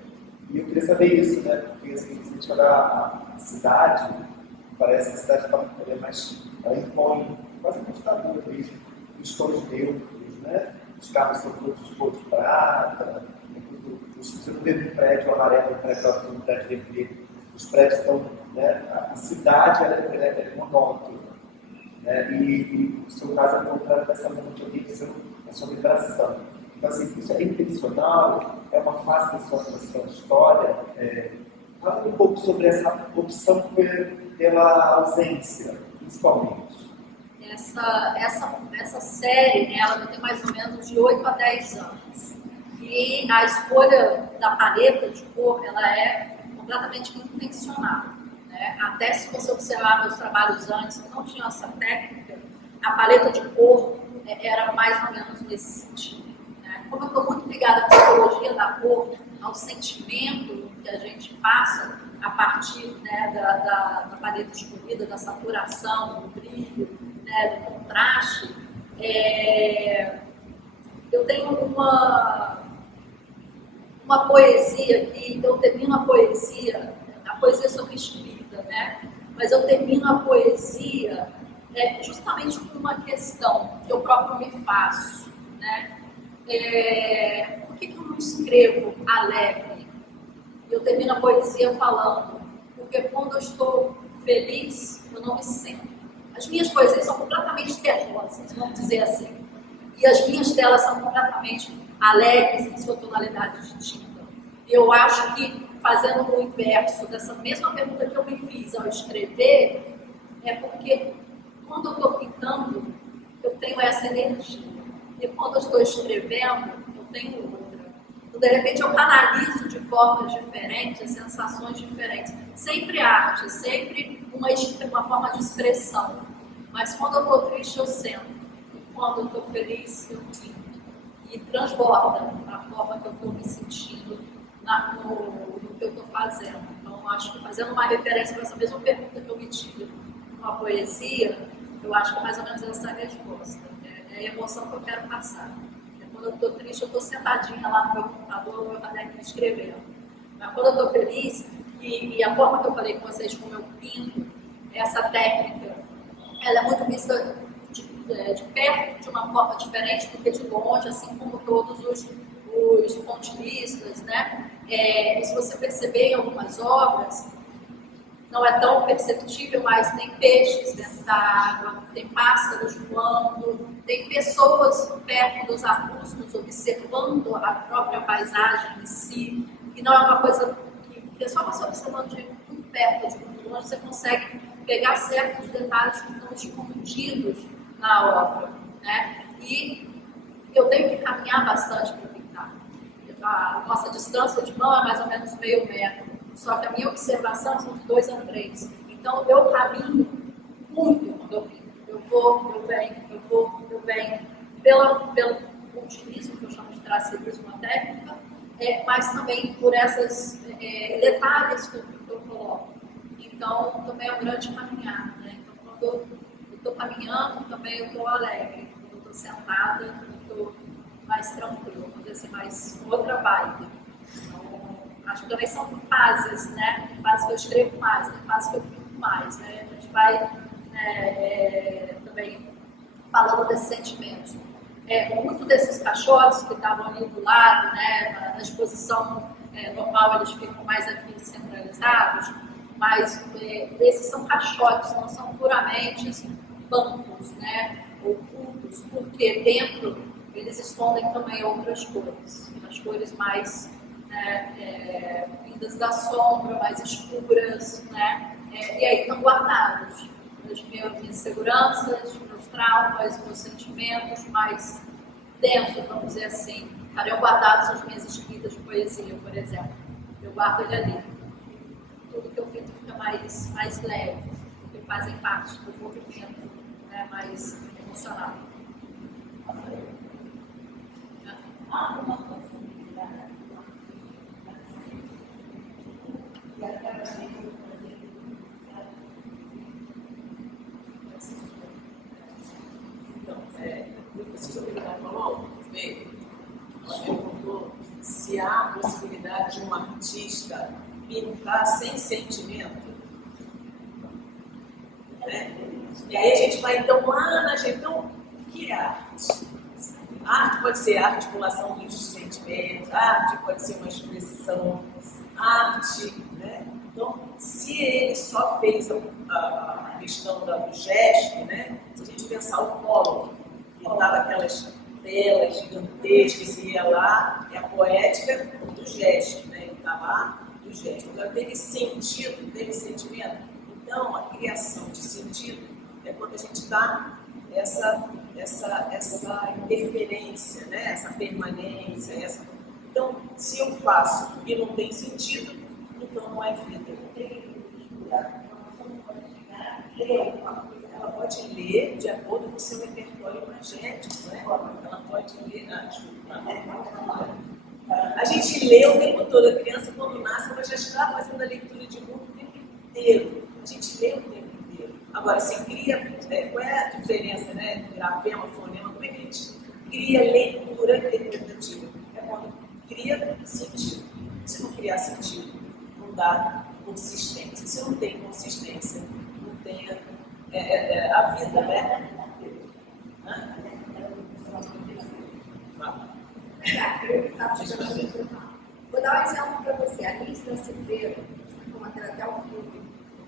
E eu queria saber isso, né, porque assim, se a gente olhar a cidade, parece que a cidade está mais, ela impõe quase uma ditadura mesmo, os tons neutros, né? Os carros são todos de cor de prata, você não vê um prédio amarelo, um prédio azul, um prédio vermelho, os prédios estão, né? A cidade ela é monótona, né? E o seu caso é o contrário dessa monotonia, a sua vibração. Então, assim, isso é intencional, é uma fase da sua história. Fala um pouco sobre essa opção pela ausência, principalmente. Essa série, né, ela tem mais ou menos de 8 a 10 anos. E a escolha da paleta de cor, ela é completamente intencional, né? Até se você observar meus trabalhos antes, que não tinham essa técnica, a paleta de cor era mais ou menos nesse sentido, né? Como eu estou muito ligada à psicologia da cor, ao sentimento que a gente passa a partir, né, da paleta escolhida, da saturação, do brilho, né, do contraste, eu tenho uma poesia que eu termino a poesia sobre escrita, né? Mas eu termino a poesia justamente com uma questão que eu próprio me faço, né? Por que eu não escrevo alegre? Eu termino a poesia falando, porque quando eu estou feliz, eu não me sinto. As minhas poesias são completamente terrosas, vamos dizer assim. E as minhas telas são completamente alegres em sua tonalidade de tinta. Eu acho que, fazendo o inverso dessa mesma pergunta que eu me fiz ao escrever, é porque quando eu estou pintando, eu tenho essa energia. E quando eu estou escrevendo, eu tenho outra. Então, de repente, eu canalizo de formas diferentes, sensações diferentes. Sempre arte, sempre uma forma de expressão. Mas quando eu estou triste, eu sento. E quando eu estou feliz, eu pinto. E transborda a forma que eu estou me sentindo no que eu estou fazendo. Então, acho que fazendo uma referência para essa mesma pergunta que eu me tive uma poesia, eu acho que é mais ou menos essa a resposta. É a emoção que eu quero passar. Quando eu estou triste, eu estou sentadinha lá no meu computador, no meu caderno escrevendo. Mas quando eu estou feliz, e a forma que eu falei com vocês, como eu pinto, essa técnica, ela é muito vista de perto de uma forma diferente do que de longe, assim como todos os pontilistas, né? E se você perceber em algumas obras, não é tão perceptível, mas tem peixes dentro da água, tem pássaros voando, tem pessoas perto dos arbustos observando a própria paisagem em si, e não é uma coisa que é só você observando de muito perto, de muito longe, você consegue pegar certos detalhes que estão escondidos na obra, né? E eu tenho que caminhar bastante para pintar. A nossa distância de mão é mais ou menos meio metro. Só que a minha observação são de 2 a 3. Então, eu caminho muito quando eu pinto. Eu vou, eu venho, eu vou, eu venho. Pelo pontilismo, que eu chamo de tracerismo, uma técnica, mas também por esses detalhes que eu coloco. Então, também é um grande caminhar. Né? Então, quando eu estou caminhando, também eu estou alegre. Quando eu estou sentada, eu estou mais tranquila. Quando eu mais outra vibe. Acho que também são fases, né? Tem fases que eu escrevo mais, tem fases que eu pinto mais, né? A gente vai também falando desses sentimentos. Muito desses cachorros que estavam ali do lado, né? Na exposição normal, eles ficam mais aqui centralizados, mas esses são caixotes, não são puramente assim, bancos, né? Ou cubos, porque dentro eles escondem também outras cores, as cores mais vindas da sombra, mais escuras, né? E aí estão guardados as minhas inseguranças, meus traumas, meus sentimentos mais densos, vamos dizer assim. Estariam guardados as minhas escritas de poesia, por exemplo. Eu guardo ele ali. Tudo que eu pinto fica mais leve, porque fazem parte do movimento, né, mais emocional. Uma possibilidade. Então, isso que o falou, ela perguntou se há a possibilidade de um artista pintar sem sentimento. Né? E aí a gente vai então lá na gente. Então, o que é arte? Arte pode ser a articulação dos sentimentos, arte pode ser uma expressão, arte, né? Então, se ele só fez a questão do gesto, né? Se a gente pensar o Polo, que estava aquelas telas gigantescas, e ia lá, é a poética do gesto, né? Ele está lá do gesto. Agora, teve sentido, teve sentimento. Então, a criação de sentido é quando a gente dá essa interferência, né? Essa permanência, Então, se eu faço e não tem sentido, então não é vida. Ela pode ler de acordo com o seu repertório imagético, né? Ela pode ler. A gente lê o tempo todo, a criança quando nasce, ela já está fazendo a leitura de mundo o tempo inteiro. A gente lê o tempo inteiro. Agora, se cria, qual é a diferença, né? Grafema, fonema, como é que a gente cria leitura interpretativa? É quando cria sentido. Se não criar sentido, não dá consistência. Se não tem consistência, não tem a vida, né? ele está chegando no final. Vou dar um exemplo para você. A Alice da Silveira, como até o filme,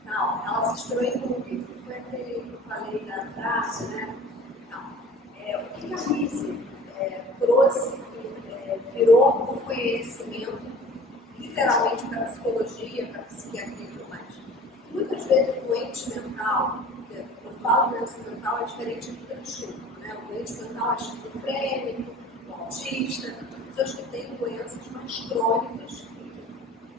não, ela se inspirou em Google. Foi aquele que eu falei da frase, né? Então, o que a Alice trouxe, virou um conhecimento, literalmente, para a psicologia, para a psiquiatria e tudo mais. Muitas vezes o doente mental, quando eu falo doença mental, é diferente do transtorno, né? O doente mental é esquizofrênico, o autista, pessoas que têm doenças mais crônicas,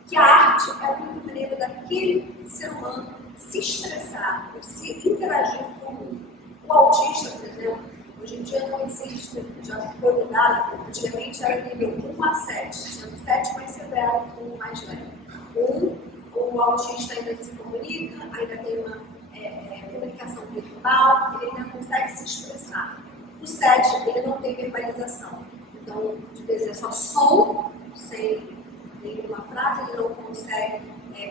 que a arte é a única maneira daquele ser humano se expressar, se interagir com o mundo. O autista, por exemplo, hoje em dia não existe, já foi mudado, antigamente era nível 1 a 7, sendo 7 mais severo e 1 mais leve. O autista ainda se comunica, ainda tem uma comunicação verbal, ele ainda consegue se expressar. O 7, ele não tem verbalização. Então, de vez é só som, sem nenhuma frase, ele não consegue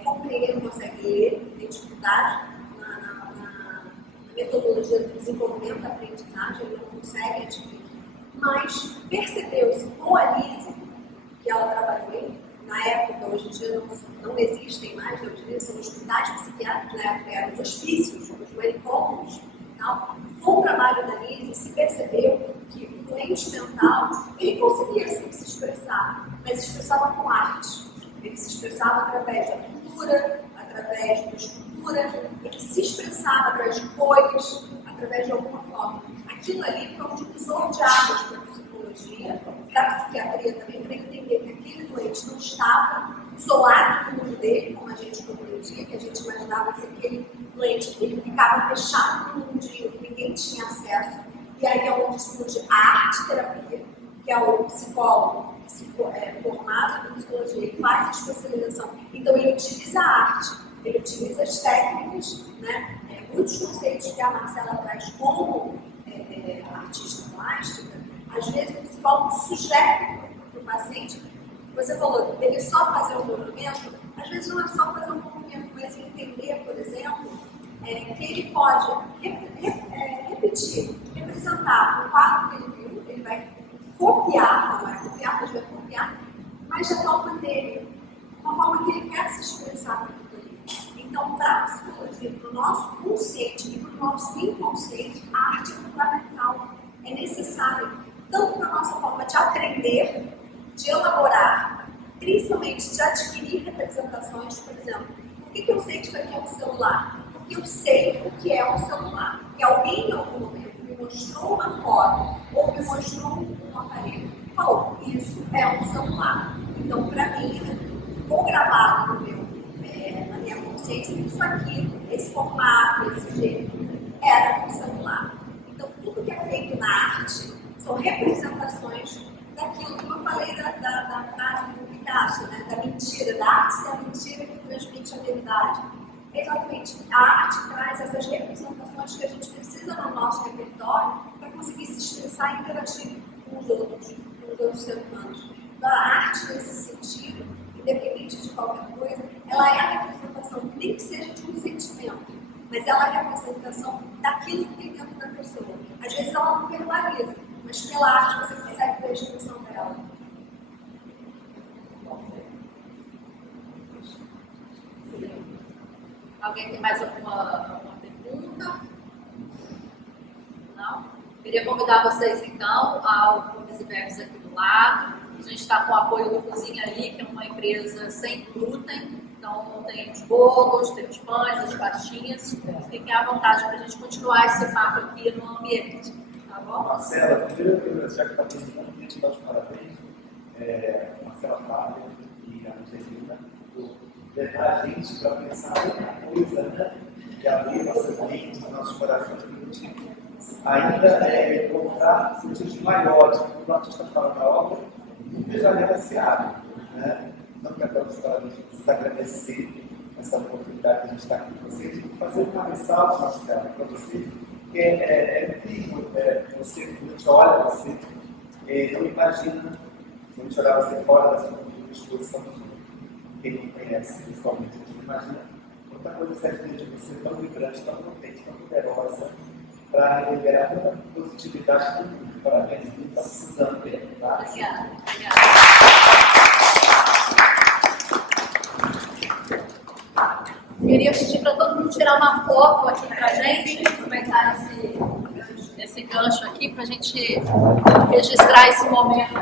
compreender, não consegue ler, tem dificuldade na metodologia do desenvolvimento da aprendizagem, ele não consegue adquirir. Mas percebeu-se com a Lise, que ela trabalhou na época, hoje em dia não existem mais, eu diria, são hospitais psiquiátricos, na época eram os hospícios, os manicômios. Com o trabalho da Lise, se percebeu que o doente mental, ele conseguia sim se expressar, mas se expressava com arte. Ele se expressava através da pintura, através da escultura, ele se expressava através de cores, através de alguma forma. Aquilo ali foi um divisor de águas para a psicologia, para a psiquiatria também, para entender que aquele doente não estava isolado do mundo dele, como a gente compreendia, que a gente imaginava que aquele doente ele ficava fechado no mundinho, que ninguém tinha acesso. E aí é onde surge a arte-terapia, que é o psicólogo formado em psicologia, ele faz a especialização. Então ele utiliza a arte, ele utiliza as técnicas, né? Muitos conceitos que a Marcela traz como artista plástica, às vezes o psicólogo sugere para o paciente, você falou, ele só fazer um movimento, às vezes não é só fazer um movimento, mas entender, por exemplo, que ele pode repetir, representar o quadro que ele viu, ele vai copiar, não vai copiar, mas vai copiar, mas da forma dele, uma forma que ele quer se expressar para aquilo ali. Então, para a psicologia, para o nosso consciente e para o nosso inconsciente, a arte é fundamental, é necessária, tanto para a nossa forma de aprender, de elaborar, principalmente de adquirir representações, por exemplo. Por que eu sei que isso aqui é um celular? Porque eu sei o que é um celular. Porque alguém, em algum momento, me mostrou uma foto ou me mostrou um aparelho e falou, isso é um celular. Então, para mim, ficou gravado no na minha consciência que isso aqui, esse formato, esse jeito, era um celular. Então, tudo que é feito na arte são representações daquilo que eu falei da frase do Picasso, né? Da mentira, da arte ser a mentira que transmite a verdade. Exatamente, a arte traz essas representações que a gente precisa no nosso repertório para conseguir se expressar e interagir com os outros seres humanos. Então, a arte, nesse sentido, independente de qualquer coisa, ela é a representação, nem que seja de um sentimento, mas ela é a representação daquilo que tem dentro da pessoa. Às vezes ela não verbaliza, mas pela arte você consegue ver a expressão dela. Alguém tem mais alguma pergunta? Não? Queria convidar vocês, então, ao Comes e Bebes aqui do lado. A gente está com o apoio do Cozinha Ali, que é uma empresa sem glúten. Então, tem os bolos, tem os pães, as pastinhas. Fiquem à vontade para a gente continuar esse papo aqui no ambiente. Tá bom? Marcela, primeiro, já que está terminando, queria te dar os parabéns. Marcela Fábio e a Angelina, por levar a gente para pensar outra coisa, né? E abrir nossas mentes, nossos corações, para a gente ainda encontrar sentidos maiores. Quando o artista fala da obra, nunca já leva esse hábito, né? Não quero dar os parabéns, precisa agradecer essa oportunidade que a gente está aqui com vocês e fazer uma ressalva, Marcela, para você, que é incrível, você, quando a gente olha você, não imagina, quando a gente olhar você fora da sua exposição, quem não conhece, principalmente, a gente não imagina quanta coisa serve de você tão vibrante, tão potente, tão poderosa, para liberar tanta positividade do mundo. Parabéns, a gente está precisando dele, tá? Obrigada. Queria pedir para todo mundo tirar uma foto aqui para a gente, aproveitar esse gancho aqui para a gente registrar esse momento.